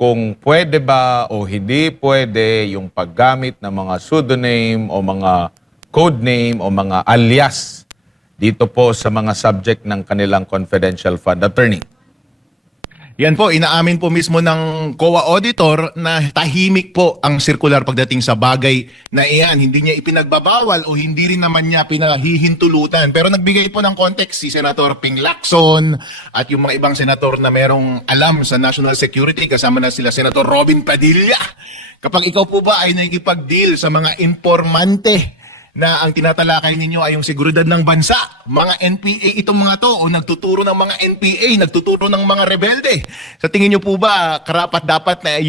kung pwede ba o hindi pwede yung paggamit ng mga pseudonym o mga code name o mga alias dito po sa mga subject ng kanilang confidential fund attorney? Yan po, inaamin po mismo ng COA auditor na tahimik po ang circular pagdating sa bagay na iyan. Hindi niya ipinagbabawal o hindi rin naman niya pinahihintulutan. Pero nagbigay po ng context si Senator Ping Lacson at yung mga ibang senator na merong alam sa national security, kasama na sila Senator Robin Padilla. Kapag ikaw po ba ay nakikipag-deal sa mga informante na ang tinatalakay ninyo ay yung seguridad ng bansa, mga NPA itong mga to, o nagtuturo ng mga NPA, nagtuturo ng mga rebelde. Sa tingin nyo po ba, karapat dapat na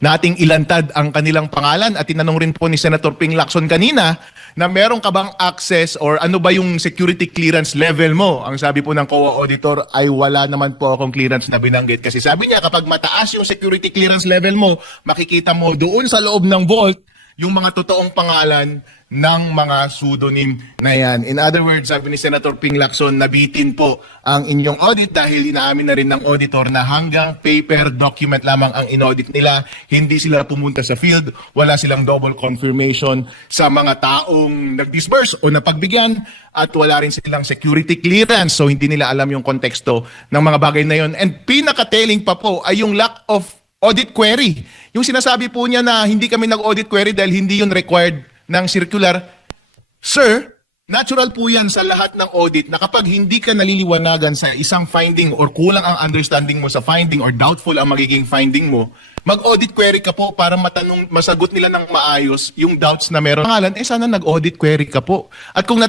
nating ilantad ang kanilang pangalan? At tinanong rin po ni Senator Ping Lacson kanina na meron ka bang access or ano ba yung security clearance level mo? Ang sabi po ng COA auditor ay wala naman po akong clearance na binanggit. Kasi sabi niya kapag mataas yung security clearance level mo, makikita mo doon sa loob ng vault yung mga totoong pangalan ng mga pseudonym na yan. In other words, sabi ni Senator Ping Lacson, nabitin po ang inyong audit dahil inaamin na rin ng auditor na hanggang paper document lamang ang inaudit nila. Hindi sila pumunta sa field, wala silang double confirmation sa mga taong nag-disburse o napagbigyan at wala rin silang security clearance. So hindi nila alam yung konteksto ng mga bagay na yon. And pinaka-telling pa po ay yung lack of audit query. Yung sinasabi po niya na hindi kami nag-audit query dahil hindi yun required ng circular. Sir, natural po yan sa lahat ng audit na kapag hindi ka naliliwanagan sa isang finding or kulang ang understanding mo sa finding or doubtful ang magiging finding mo, mag-audit query ka po para masagot nila ng maayos yung doubts na meron. Pangalan, sana nag-audit query ka po. At kung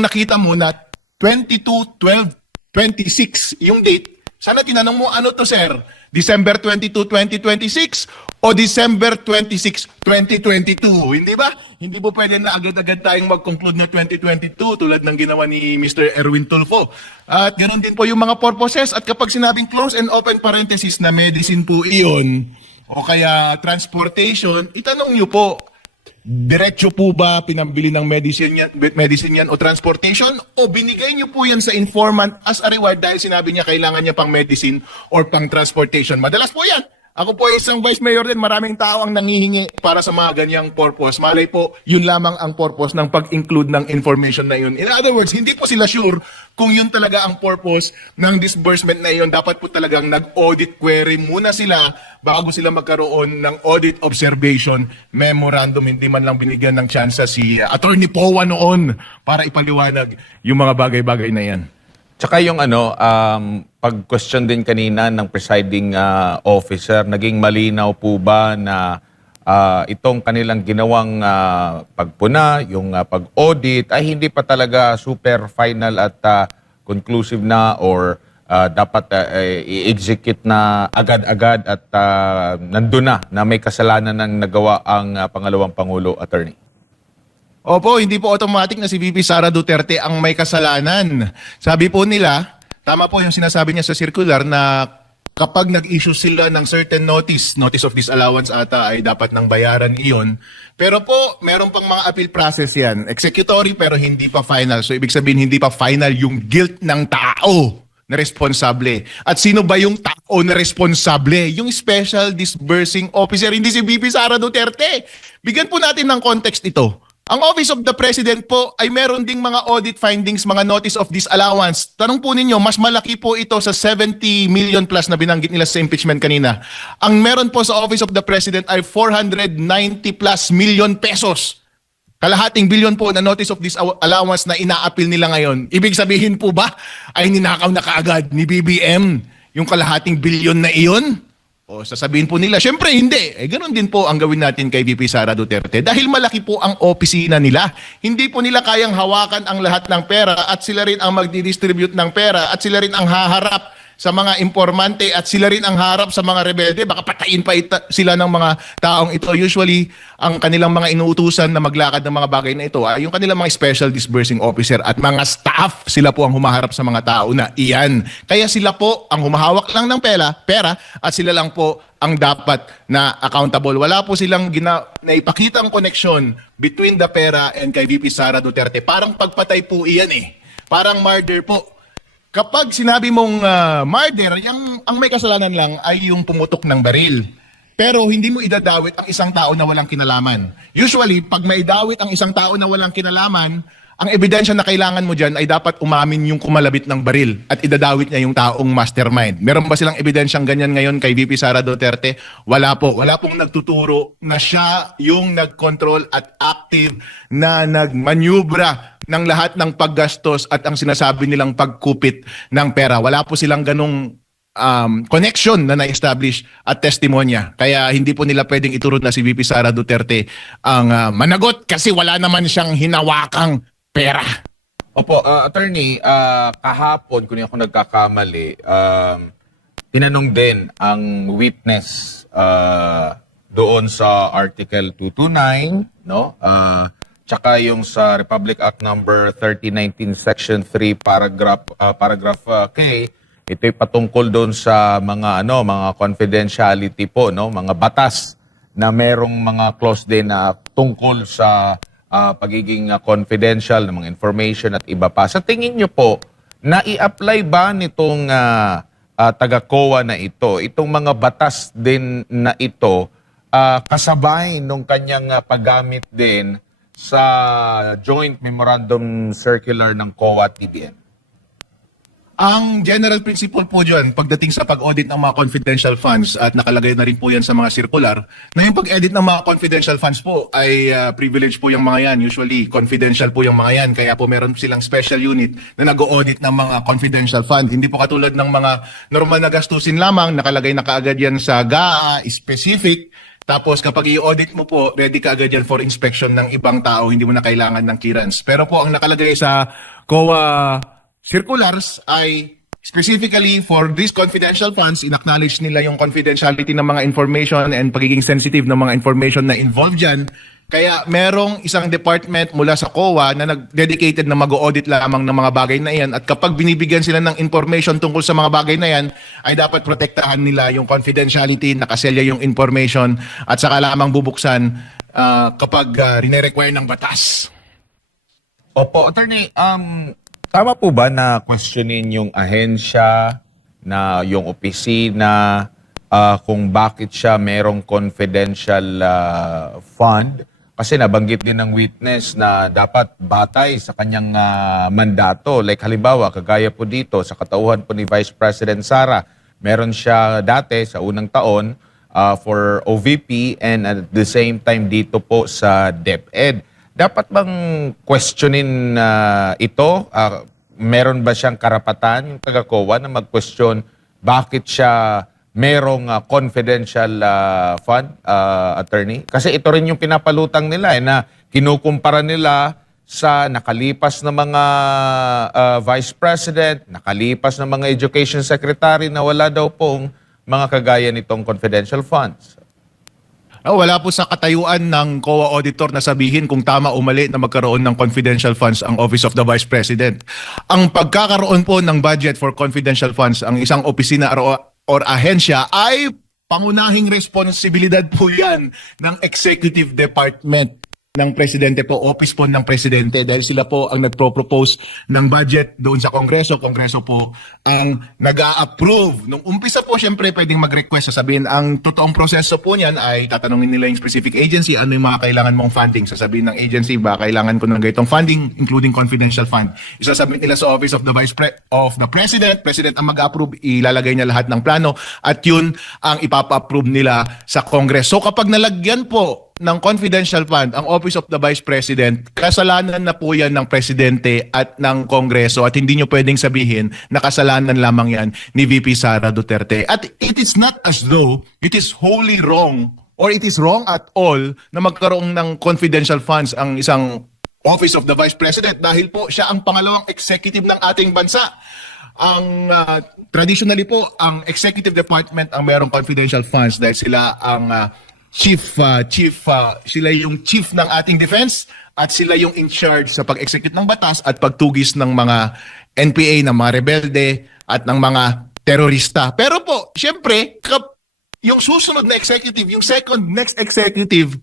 nakita mo na 22/12/26 yung date, sana tinanong mo, ano to sir? December 22, 2026 o December 26, 2022? Hindi ba? Hindi po pwede na agad-agad tayong mag-conclude na 2022 tulad ng ginawa ni Mr. Erwin Tulfo. At ganoon din po yung mga purposes. At kapag sinabing close and open parenthesis na medicine po iyon o kaya transportation, itanong nyo po, diretso po ba pinambili ng medicine yan o transportation o binigay niyo po yan sa informant as a reward dahil sinabi niya kailangan niya pang medicine or pang transportation? Madalas po yan. Ako po isang vice mayor din, maraming tao ang nangihingi para sa mga ganyang purpose. Malay po, yun lamang ang purpose ng pag-include ng information na yun. In other words, hindi po sila sure kung yun talaga ang purpose ng disbursement na yun. Dapat po talagang nag-audit query muna sila bago sila magkaroon ng audit observation memorandum. Hindi man lang binigyan ng chance si Attorney Powa noon para ipaliwanag yung mga bagay-bagay na yan. Tsaka yung pag-question din kanina ng presiding officer, naging malinaw po ba na itong kanilang ginawang pagpuna, yung pag-audit, ay hindi pa talaga super final at conclusive na or dapat i-execute na agad-agad at nandun na may kasalanan ng nagawa ang pangalawang Pangulo, Attorney? Opo, hindi po automatic na si VP Sara Duterte ang may kasalanan. Sabi po nila, tama po yung sinasabi niya sa circular na kapag nag-issue sila ng certain notice of disallowance ata ay dapat nang bayaran iyon. Pero po, meron pang mga appeal process yan. Executory pero hindi pa final. So ibig sabihin hindi pa final yung guilt ng tao na responsable. At sino ba yung tao na responsable? Yung Special Disbursing Officer, hindi si VP Sara Duterte. Bigyan po natin ng context ito. Ang Office of the President po ay meron ding mga audit findings, mga notice of disallowance. Tanong po ninyo, mas malaki po ito sa 70 million plus na binanggit nila sa impeachment kanina. Ang meron po sa Office of the President ay 490 plus million pesos. Kalahating bilyon po na notice of disallowance na ina-appeal nila ngayon. Ibig sabihin po ba ay ninakaw na kaagad ni BBM yung kalahating bilyon na iyon? O sasabihin po nila, syempre hindi. Ganun din po ang gawin natin kay VP Sara Duterte. Dahil malaki po ang opisina nila. Hindi po nila kayang hawakan ang lahat ng pera at sila rin ang magdi-distribute ng pera at sila rin ang haharap sa mga informante at sila rin ang harap sa mga rebelde. Baka patayin pa sila ng mga taong ito. Usually, ang kanilang mga inuutusan na maglakad ng mga bagay na ito ay yung kanilang mga special disbursing officer at mga staff. Sila po ang humaharap sa mga tao na iyan. Kaya sila po ang humahawak lang ng pera at sila lang po ang dapat na accountable. Wala po silang naipakitang connection between the pera and kay VP Sara Duterte. Parang pagpatay po iyan eh. Parang murder po. Kapag sinabi mong murder, ang may kasalanan lang ay yung pumutok ng baril. Pero hindi mo idadawit ang isang tao na walang kinalaman. Usually, pag may dawit ang isang tao na walang kinalaman, ang ebidensya na kailangan mo dyan ay dapat umamin yung kumalabit ng baril at idadawit niya yung taong mastermind. Meron ba silang ebidensyang ganyan ngayon kay VP Sara Duterte? Wala po. Wala pong nagtuturo na siya yung nag-control at active na nagmanyubra ng lahat ng paggastos at ang sinasabi nilang pagkupit ng pera. Wala po silang ganong connection na na-establish at testimonya. Kaya hindi po nila pwedeng ituro na si VP Sara Duterte ang managot kasi wala naman siyang hinawakang pera. Opo, Attorney, kahapon, kung ako nagkakamali, tinanong din ang witness doon sa Article 229, no? Tsaka yung sa Republic Act number 3019 Section 3 paragraph K, ito'y patungkol doon sa mga mga confidentiality po, no, mga batas na merong mga clause din na tungkol sa pagiging confidential ng mga information at iba pa. Sa tingin niyo po, na-i-apply ba nitong taga-COA na itong mga batas din na ito, kasabay nung kanyang paggamit din sa Joint Memorandum Circular ng COA at TBM? Ang general principle po dyan, pagdating sa pag-audit ng mga confidential funds, at nakalagay na rin po yan sa mga circular, na yung pag-edit ng mga confidential funds po ay privilege po yung mga yan. Usually, confidential po yung mga yan. Kaya po meron silang special unit na nag-audit ng mga confidential fund. Hindi po katulad ng mga normal na gastusin lamang, nakalagay na kaagad yan sa GAA, specific. Tapos kapag i-audit mo po, ready ka agad yan for inspection ng ibang tao, hindi mo na kailangan ng clearance. Pero po ang nakalagay sa COA circulars ay specifically for these confidential funds, in-acknowledge nila yung confidentiality ng mga information and pagiging sensitive ng mga information na involved dyan. Kaya merong isang department mula sa COA na nag-dedicated na mag-audit lamang ng mga bagay na yan. At kapag binibigyan sila ng information tungkol sa mga bagay na yan, ay dapat protektahan nila yung confidentiality, nakaselya yung information, at saka lamang bubuksan kapag rine-require ng batas. Opo, Attorney, tama po ba na questionin yung ahensya, na yung opisina, kung bakit siya merong confidential fund? Kasi nabanggit din ng witness na dapat batay sa kanyang mandato. Like halimbawa, kagaya po dito sa katauhan po ni Vice President Sara, meron siya dati sa unang taon for OVP and at the same time dito po sa DepEd. Dapat bang questionin ito? meron ba siyang karapatan, yung taga-COA, na mag-question bakit siya merong confidential fund, attorney? Kasi ito rin yung pinapalutang nila na kinukumpara nila sa nakalipas na mga vice president, nakalipas na mga education secretary na wala daw pong mga kagaya nitong confidential funds. Wala po sa katayuan ng COA auditor na sabihin kung tama o mali na magkaroon ng confidential funds ang Office of the Vice President. Ang pagkakaroon po ng budget for confidential funds ang isang opisina or ahensya ay pangunahing responsibilidad po yan ng Executive Department ng Presidente po, Office po ng Presidente, dahil sila po ang nagpro-propose ng budget doon sa Kongreso. Kongreso po ang nag-a-approve. Nung umpisa po, syempre, pwedeng mag-request. Sasabihin, ang totoong proseso po niyan ay tatanungin nila yung specific agency, ano yung mga kailangan mong funding. Sasabihin ng agency, ba kailangan ko ng ganitong funding, including confidential fund. Isasubmit nila sa Office of the of the President. President ang mag-approve, ilalagay niya lahat ng plano, at yun ang ipapa-approve nila sa Kongreso. So kapag nalagyan po ng confidential fund ang Office of the Vice President, kasalanan na po yan ng Presidente at ng Kongreso, at hindi nyo pwedeng sabihin na kasalanan lamang yan ni VP Sara Duterte. At it is not as though it is wholly wrong or it is wrong at all na magkaroon ng confidential funds ang isang Office of the Vice President, dahil po siya ang pangalawang executive ng ating bansa. Ang traditionally po, ang Executive Department ang mayroong confidential funds dahil sila ang sila yung chief ng ating defense at sila yung in charge sa pag-execute ng batas at pagtugis ng mga NPA, ng mga rebelde at ng mga terorista. Pero po, syempre, yung susunod na executive, yung next executive,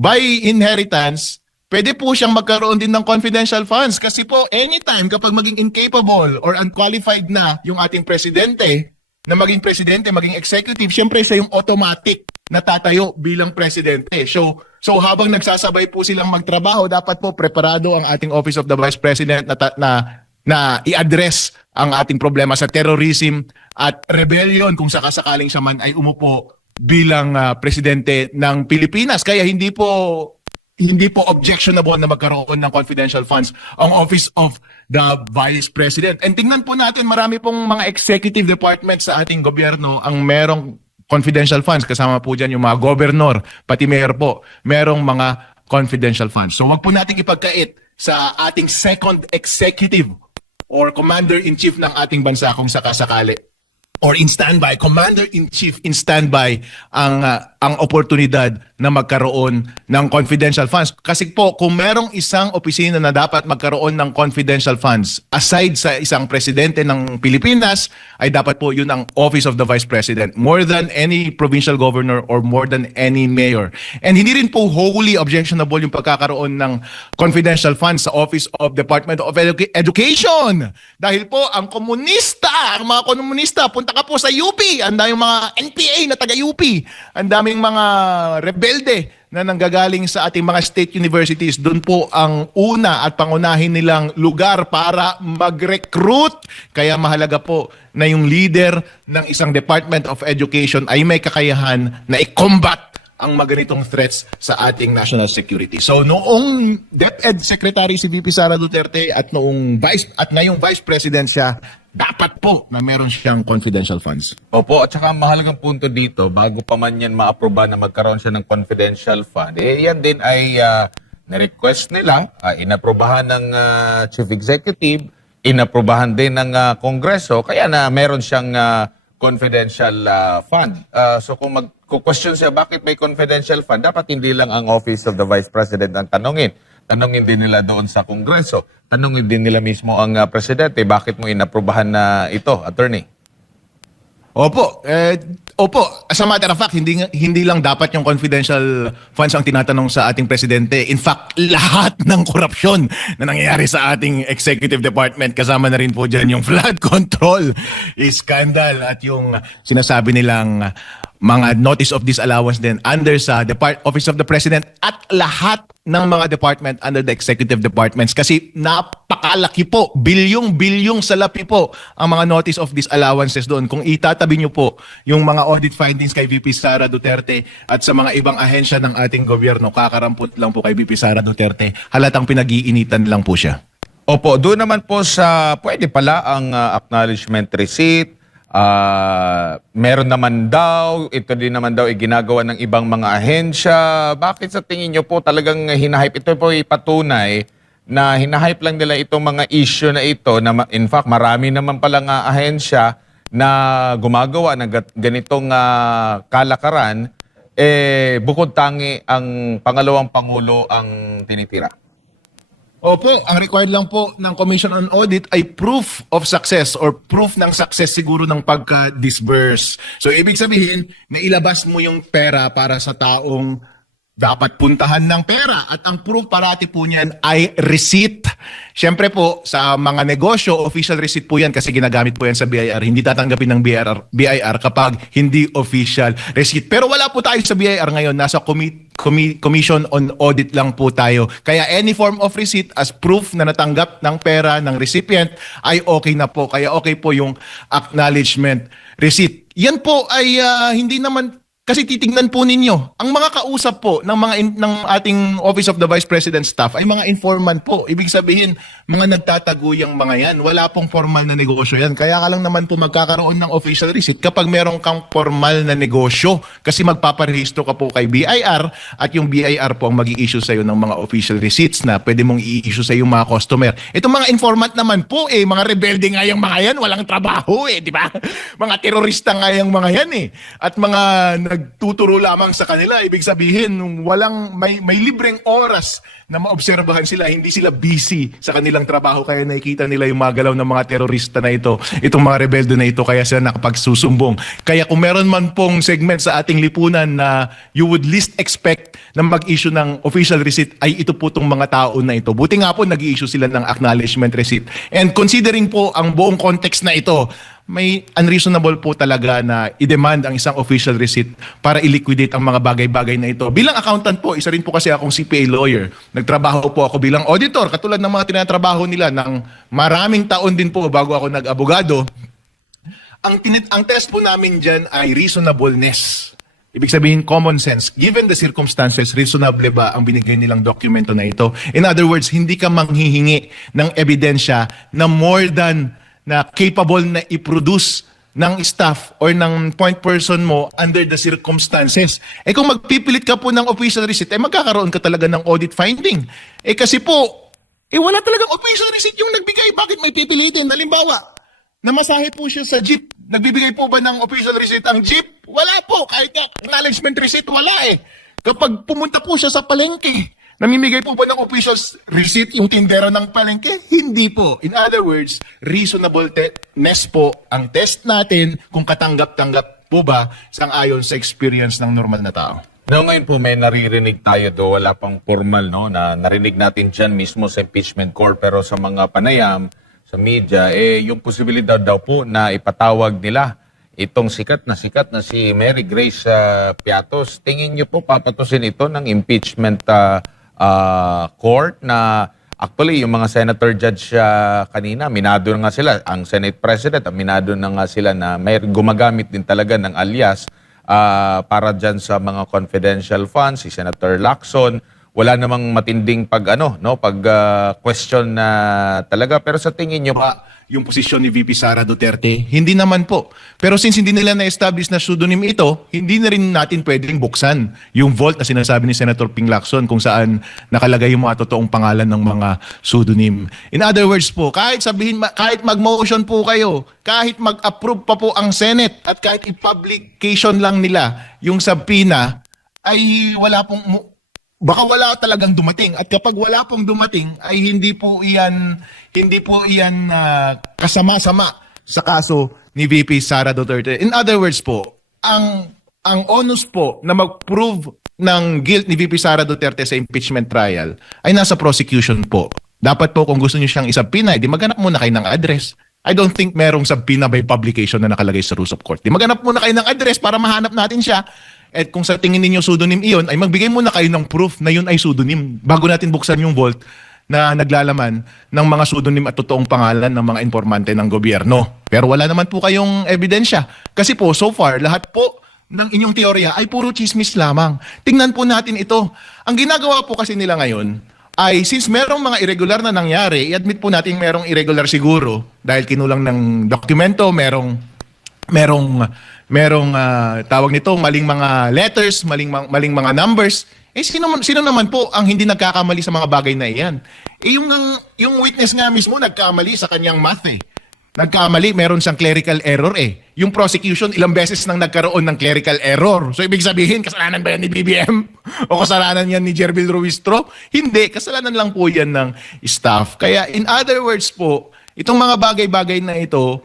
by inheritance, pwede po siyang magkaroon din ng confidential funds. Kasi po, anytime kapag maging incapable or unqualified na yung ating presidente, na maging presidente, maging executive, syempre siya yung automatic na tatayo bilang presidente. So habang nagsasabay po silang magtrabaho, dapat po preparado ang ating Office of the Vice President na i-address ang ating problema sa terrorism at rebellion kung sakasakaling siya man ay umupo bilang presidente ng Pilipinas. Kaya hindi po objectionable na magkaroon ng confidential funds ang Office of the Vice President. And tingnan po natin, marami pong mga executive departments sa ating gobyerno ang merong confidential funds. Kasama po dyan yung mga governor, pati mayor po, merong mga confidential funds. So wag po natin ipagkait sa ating second executive or commander-in-chief ng ating bansa kung sakasakali, or in standby, commander-in-chief in standby ang oportunidad na magkaroon ng confidential funds. Kasi po, kung merong isang opisina na dapat magkaroon ng confidential funds, aside sa isang presidente ng Pilipinas, ay dapat po yun ang Office of the Vice President, more than any provincial governor or more than any mayor. And hindi rin po wholly objectionable yung pagkakaroon ng confidential funds sa Office of Department of Education. Dahil po, ang mga komunista, punta ka po sa UP, ang daming mga NPA na taga-UP, ang daming mga rebelde na nanggagaling sa ating mga state universities. Doon po ang una at pangunahin nilang lugar para mag-recruit. Kaya mahalaga po na yung leader ng isang Department of Education ay may kakayahan na i-combat ang maganitong threats sa ating national security. So noong DepEd Secretary si VP Sara Duterte at ngayong Vice President siya, dapat po na meron siyang confidential funds. Opo, at saka mahalagang punto dito, bago pa man yan ma-aproba na magkaroon siya ng confidential fund, yan din ay na-request nila, inaprobahan ng Chief Executive, inaprobahan din ng Kongreso, kaya na meron siyang confidential fund. So kung mag-question siya bakit may confidential fund, dapat hindi lang ang Office of the Vice President ang tanungin. Tanungin din nila doon sa Kongreso. Tanungin din nila mismo ang Presidente, bakit mo inaprobahan na ito, Attorney? Opo. As a matter of fact, hindi lang dapat yung confidential funds ang tinatanong sa ating presidente. In fact, lahat ng korupsyon na nangyayari sa ating executive department, kasama na rin po dyan yung flood control scandal at yung sinasabi nilang mga notice of disallowance din under sa Office of the President at lahat ng mga department under the executive departments, kasi napakalaki po, bilyong-bilyong salapi po ang mga notice of disallowances doon. Kung itatabi nyo po yung mga audit findings kay VP Sara Duterte at sa mga ibang ahensya ng ating gobyerno, kakarampot lang po kay VP Sara Duterte. Halatang pinag-iinitan lang po siya. Opo, doon naman po sa pwede pala ang acknowledgement receipt. Meron naman daw, ito din naman daw ginagawa ng ibang mga ahensya. Bakit sa tingin nyo po talagang hinahype? Ito po ipatunay na hinahype lang nila itong mga issue na ito. Na in fact, marami naman palang ahensya na gumagawa ng ganitong kalakaran. Bukod tangi ang pangalawang Pangulo ang tinitira. Opo, ang required lang po ng Commission on Audit ay proof of success or proof ng success siguro ng pagka-disburse. So ibig sabihin, nailabas mo yung pera para sa taong dapat puntahan ng pera at ang proof parati po niyan ay receipt. Siyempre po, sa mga negosyo, official receipt po yan kasi ginagamit po yan sa BIR. Hindi tatanggapin ng BIR kapag hindi official receipt. Pero wala po tayo sa BIR ngayon. Nasa Commission on Audit lang po tayo. Kaya any form of receipt as proof na natanggap ng pera ng recipient ay okay na po. Kaya okay po yung acknowledgement receipt. Yan po ay hindi naman. Kasi titignan po ninyo, ang mga kausap po ng ating Office of the Vice President staff ay mga informant po. Ibig sabihin, mga nagtataguyang mga yan. Wala pong formal na negosyo yan. Kaya ka lang naman po magkakaroon ng official receipt kapag meron kang formal na negosyo. Kasi magpaparehistro ka po kay BIR at yung BIR po ang mag-i-issue sa'yo ng mga official receipts na pwede mong i-issue sa yung mga customer. Itong mga informant naman po mga rebelde nga yung mga yan, walang trabaho di ba? Mga terorista nga yung mga yan At mga nagtuturo lamang sa kanila. Ibig sabihin, may libreng oras na maobserbahan sila. Hindi sila busy sa kanilang trabaho. Kaya nakikita nila yung mga galaw ng mga terorista na ito. Itong mga rebelde na ito. Kaya sila nakapagsusumbong. Kaya kung meron man pong segment sa ating lipunan na you would least expect na mag-issue ng official receipt, ay ito po itong mga tao na ito. Buti nga po nag-i-issue sila ng acknowledgement receipt. And considering po ang buong context na ito, may unreasonable po talaga na i-demand ang isang official receipt para i-liquidate ang mga bagay-bagay na ito. Bilang accountant po, isa rin po kasi akong CPA lawyer. Nagtrabaho po ako bilang auditor, katulad ng mga tinatrabaho nila ng maraming taon din po bago ako nag-abogado. Ang test po namin dyan ay reasonableness. Ibig sabihin, common sense. Given the circumstances, reasonable ba ang binigay nilang dokumento na ito? In other words, hindi ka manghihingi ng ebidensya na more than na capable na i-produce ng staff or ng point person mo under the circumstances. Kung magpipilit ka po ng official receipt, magkakaroon ka talaga ng audit finding. Kasi po, wala talagang official receipt yung nagbigay. Bakit may pipilitin? Halimbawa, namasahe po siya sa jeep. Nagbibigay po ba ng official receipt ang jeep? Wala po. Kahit acknowledgement receipt, wala Kapag pumunta po siya sa palengke, namimigay po ba ng official receipt yung tindera ng palengke? Hindi po. In other words, reasonableness po ang test natin kung katanggap-tanggap po ba sang-ayon sa experience ng normal na tao. No, ngayon po may naririnig tayo wala pang formal na narinig natin dyan mismo sa impeachment court, pero sa mga panayam, sa media, yung posibilidad daw po na ipatawag nila itong sikat na si Mary Grace Piatos. Tingin niyo po papatusin ito ng impeachment court na actually yung mga senator judge kanina, minado na nga sila. Ang Senate President, minado na nga sila na may gumagamit din talaga ng alias para dyan sa mga confidential funds. Si Senator Lacson, wala namang matinding question na talaga. Pero sa tingin nyo ba, yung posisyon ni VP Sara Duterte? Hindi naman po. Pero since hindi nila na-establish na pseudonym ito, hindi na rin natin pwedeng buksan yung vault na sinasabi ni Senator Ping Lacson kung saan nakalagay yung mga totoong pangalan ng mga pseudonym. In other words po, kahit mag-motion po kayo, kahit mag-approve pa po ang Senate, at kahit i-publication lang nila yung subpoena, ay baka wala talagang dumating. At kapag wala pong dumating, ay hindi po iyan kasama-sama sa kaso ni VP Sara Duterte. In other words po, ang onus po na mag-prove ng guilt ni VP Sara Duterte sa impeachment trial ay nasa prosecution po. Dapat po kung gusto niyo siyang isubpoena, di maghanap muna kayo ng address. I don't think merong subpoena by publication na nakalagay sa rules of court. Di maghanap muna kayo ng address para mahanap natin siya. At kung sa tingin ninyo pseudonym iyon, ay magbigay muna kayo ng proof na yun ay pseudonym bago natin buksan yung vault na naglalaman ng mga pseudonym at totoong pangalan ng mga informante ng gobyerno. Pero wala naman po kayong ebidensya. Kasi po, so far, lahat po ng inyong teorya ay puro chismis lamang. Tingnan po natin ito. Ang ginagawa po kasi nila ngayon, ay since merong mga irregular na nangyari, i-admit po natin merong irregular siguro dahil kinulang ng dokumento, merong tawag nito, maling mga letters, maling mga numbers. Sino naman po ang hindi nagkakamali sa mga bagay na iyan? Yung witness nga mismo nagkamali sa kanyang math eh. Nagkamali, meron siyang clerical error eh. Yung prosecution, ilang beses nang nagkaroon ng clerical error. So ibig sabihin, kasalanan ba yan ni BBM? O kasalanan yan ni Jervil Ruistro? Hindi, kasalanan lang po yan ng staff. Kaya in other words po, itong mga bagay-bagay na ito,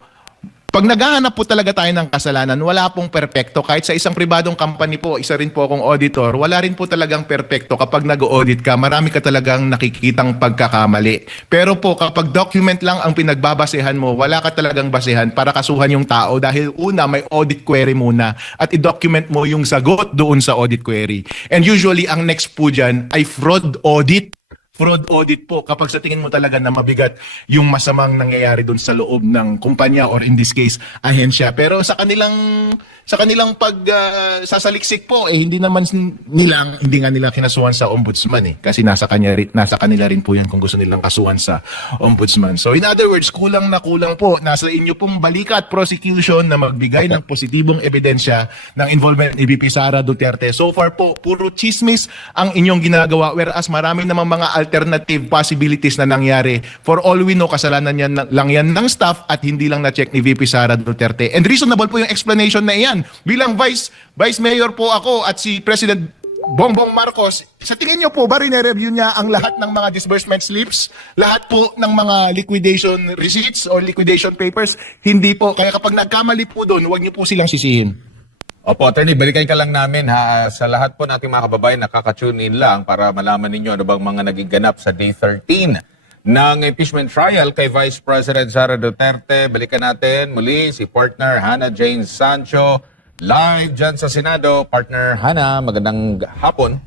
pag naghahanap po talaga tayo ng kasalanan, wala pong perpekto. Kahit sa isang pribadong company po, isa rin po akong auditor, wala rin po talagang perpekto. Kapag nag-audit ka, marami ka talagang nakikitang pagkakamali. Pero po, kapag document lang ang pinagbabasehan mo, wala ka talagang basehan para kasuhan yung tao dahil una, may audit query muna at i-document mo yung sagot doon sa audit query. And usually, ang next po dyan ay fraud audit. Fraud audit po kapag sa tingin mo talaga na mabigat yung masamang nangyayari doon sa loob ng kumpanya or in this case, ahensya. Pero sa kanilang sasaliksik po hindi nga nila kinasuhan sa ombudsman eh. Kasi nasa kanila rin po yan kung gusto nilang kasuhan sa ombudsman. So in other words, kulang na kulang po. Nasa inyo pong balikat prosecution na magbigay ng positibong ebidensya ng involvement ni VP Sara Duterte. So far po, puro chismis ang inyong ginagawa whereas marami namang mga alternative possibilities na nangyari. For all we know, kasalanan lang yan ng staff at hindi lang na-check ni VP Sara Duterte. And reasonable po yung explanation na iyan. Bilang Vice Mayor po ako at si President Bongbong Marcos, sa tingin niyo po ba rin-review niya ang lahat ng mga disbursement slips? Lahat po ng mga liquidation receipts or liquidation papers? Hindi po. Kaya kapag nagkamali po doon, huwag niyo po silang sisihin. Opo, Attorney, balikan ka lang namin ha. Sa lahat po nating mga kababayan, nakaka-tune in lang para malaman ninyo ano bang mga naging ganap sa Day 13 ng impeachment trial kay Vice President Sara Duterte. Balikan natin muli si partner Hannah Jane Sancho live dyan sa Senado. Partner Hannah, magandang hapon.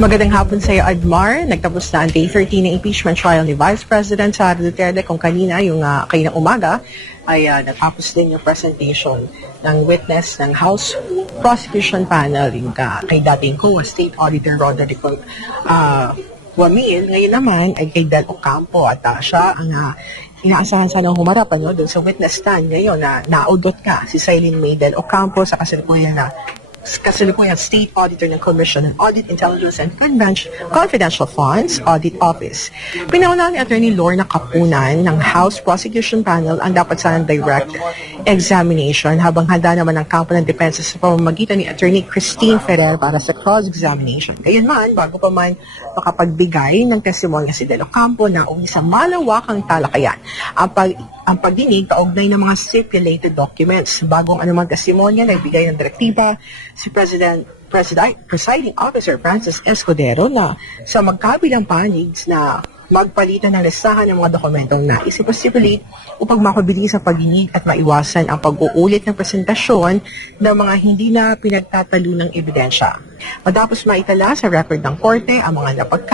Magandang hapon sa iyo, Admar. Nagtapos na ang Day 13 ng impeachment trial ni Vice President Sara Duterte kung kanina, yung kaninang umaga, ay natapos din yung presentation ng witness ng House Prosecution Panel, yung kay dating COA State Auditor Roderick Wamil. Ngayon naman ay kay Del Ocampo at siya ang inaasahan sanang humarap doon sa witness stand ngayon na naudot ka si Silene May Del Ocampo sa kasalukuyan State Auditor ng Commission on Audit, Intelligence and Confidential Funds Audit Office. Pinaunahan ni Attorney Lorna Kapunan ng House Prosecution Panel ang dapat sanang direct examination habang handa naman ang kampo ng depensa sa pamamagitan ni Attorney Christine Ferrer para sa cross-examination. Gayunman, bago pa man makapagbigay ng testimonya si Del Ocampo na isang malawakang talakayan ang pagdinig kaugnay ng mga stipulated documents. Bagong anumang testimonya na ibigay ng direktiba si Presiding Officer Francis Escudero na sa magkabilang panig na magpalitan ng listahan ng mga dokumentong nais ipostipulate upang makabilis ang pagdinig at maiwasan ang pag-uulit ng presentasyon ng mga hindi na pinagtatalo ng ebidensya. Matapos maitala sa record ng korte ang mga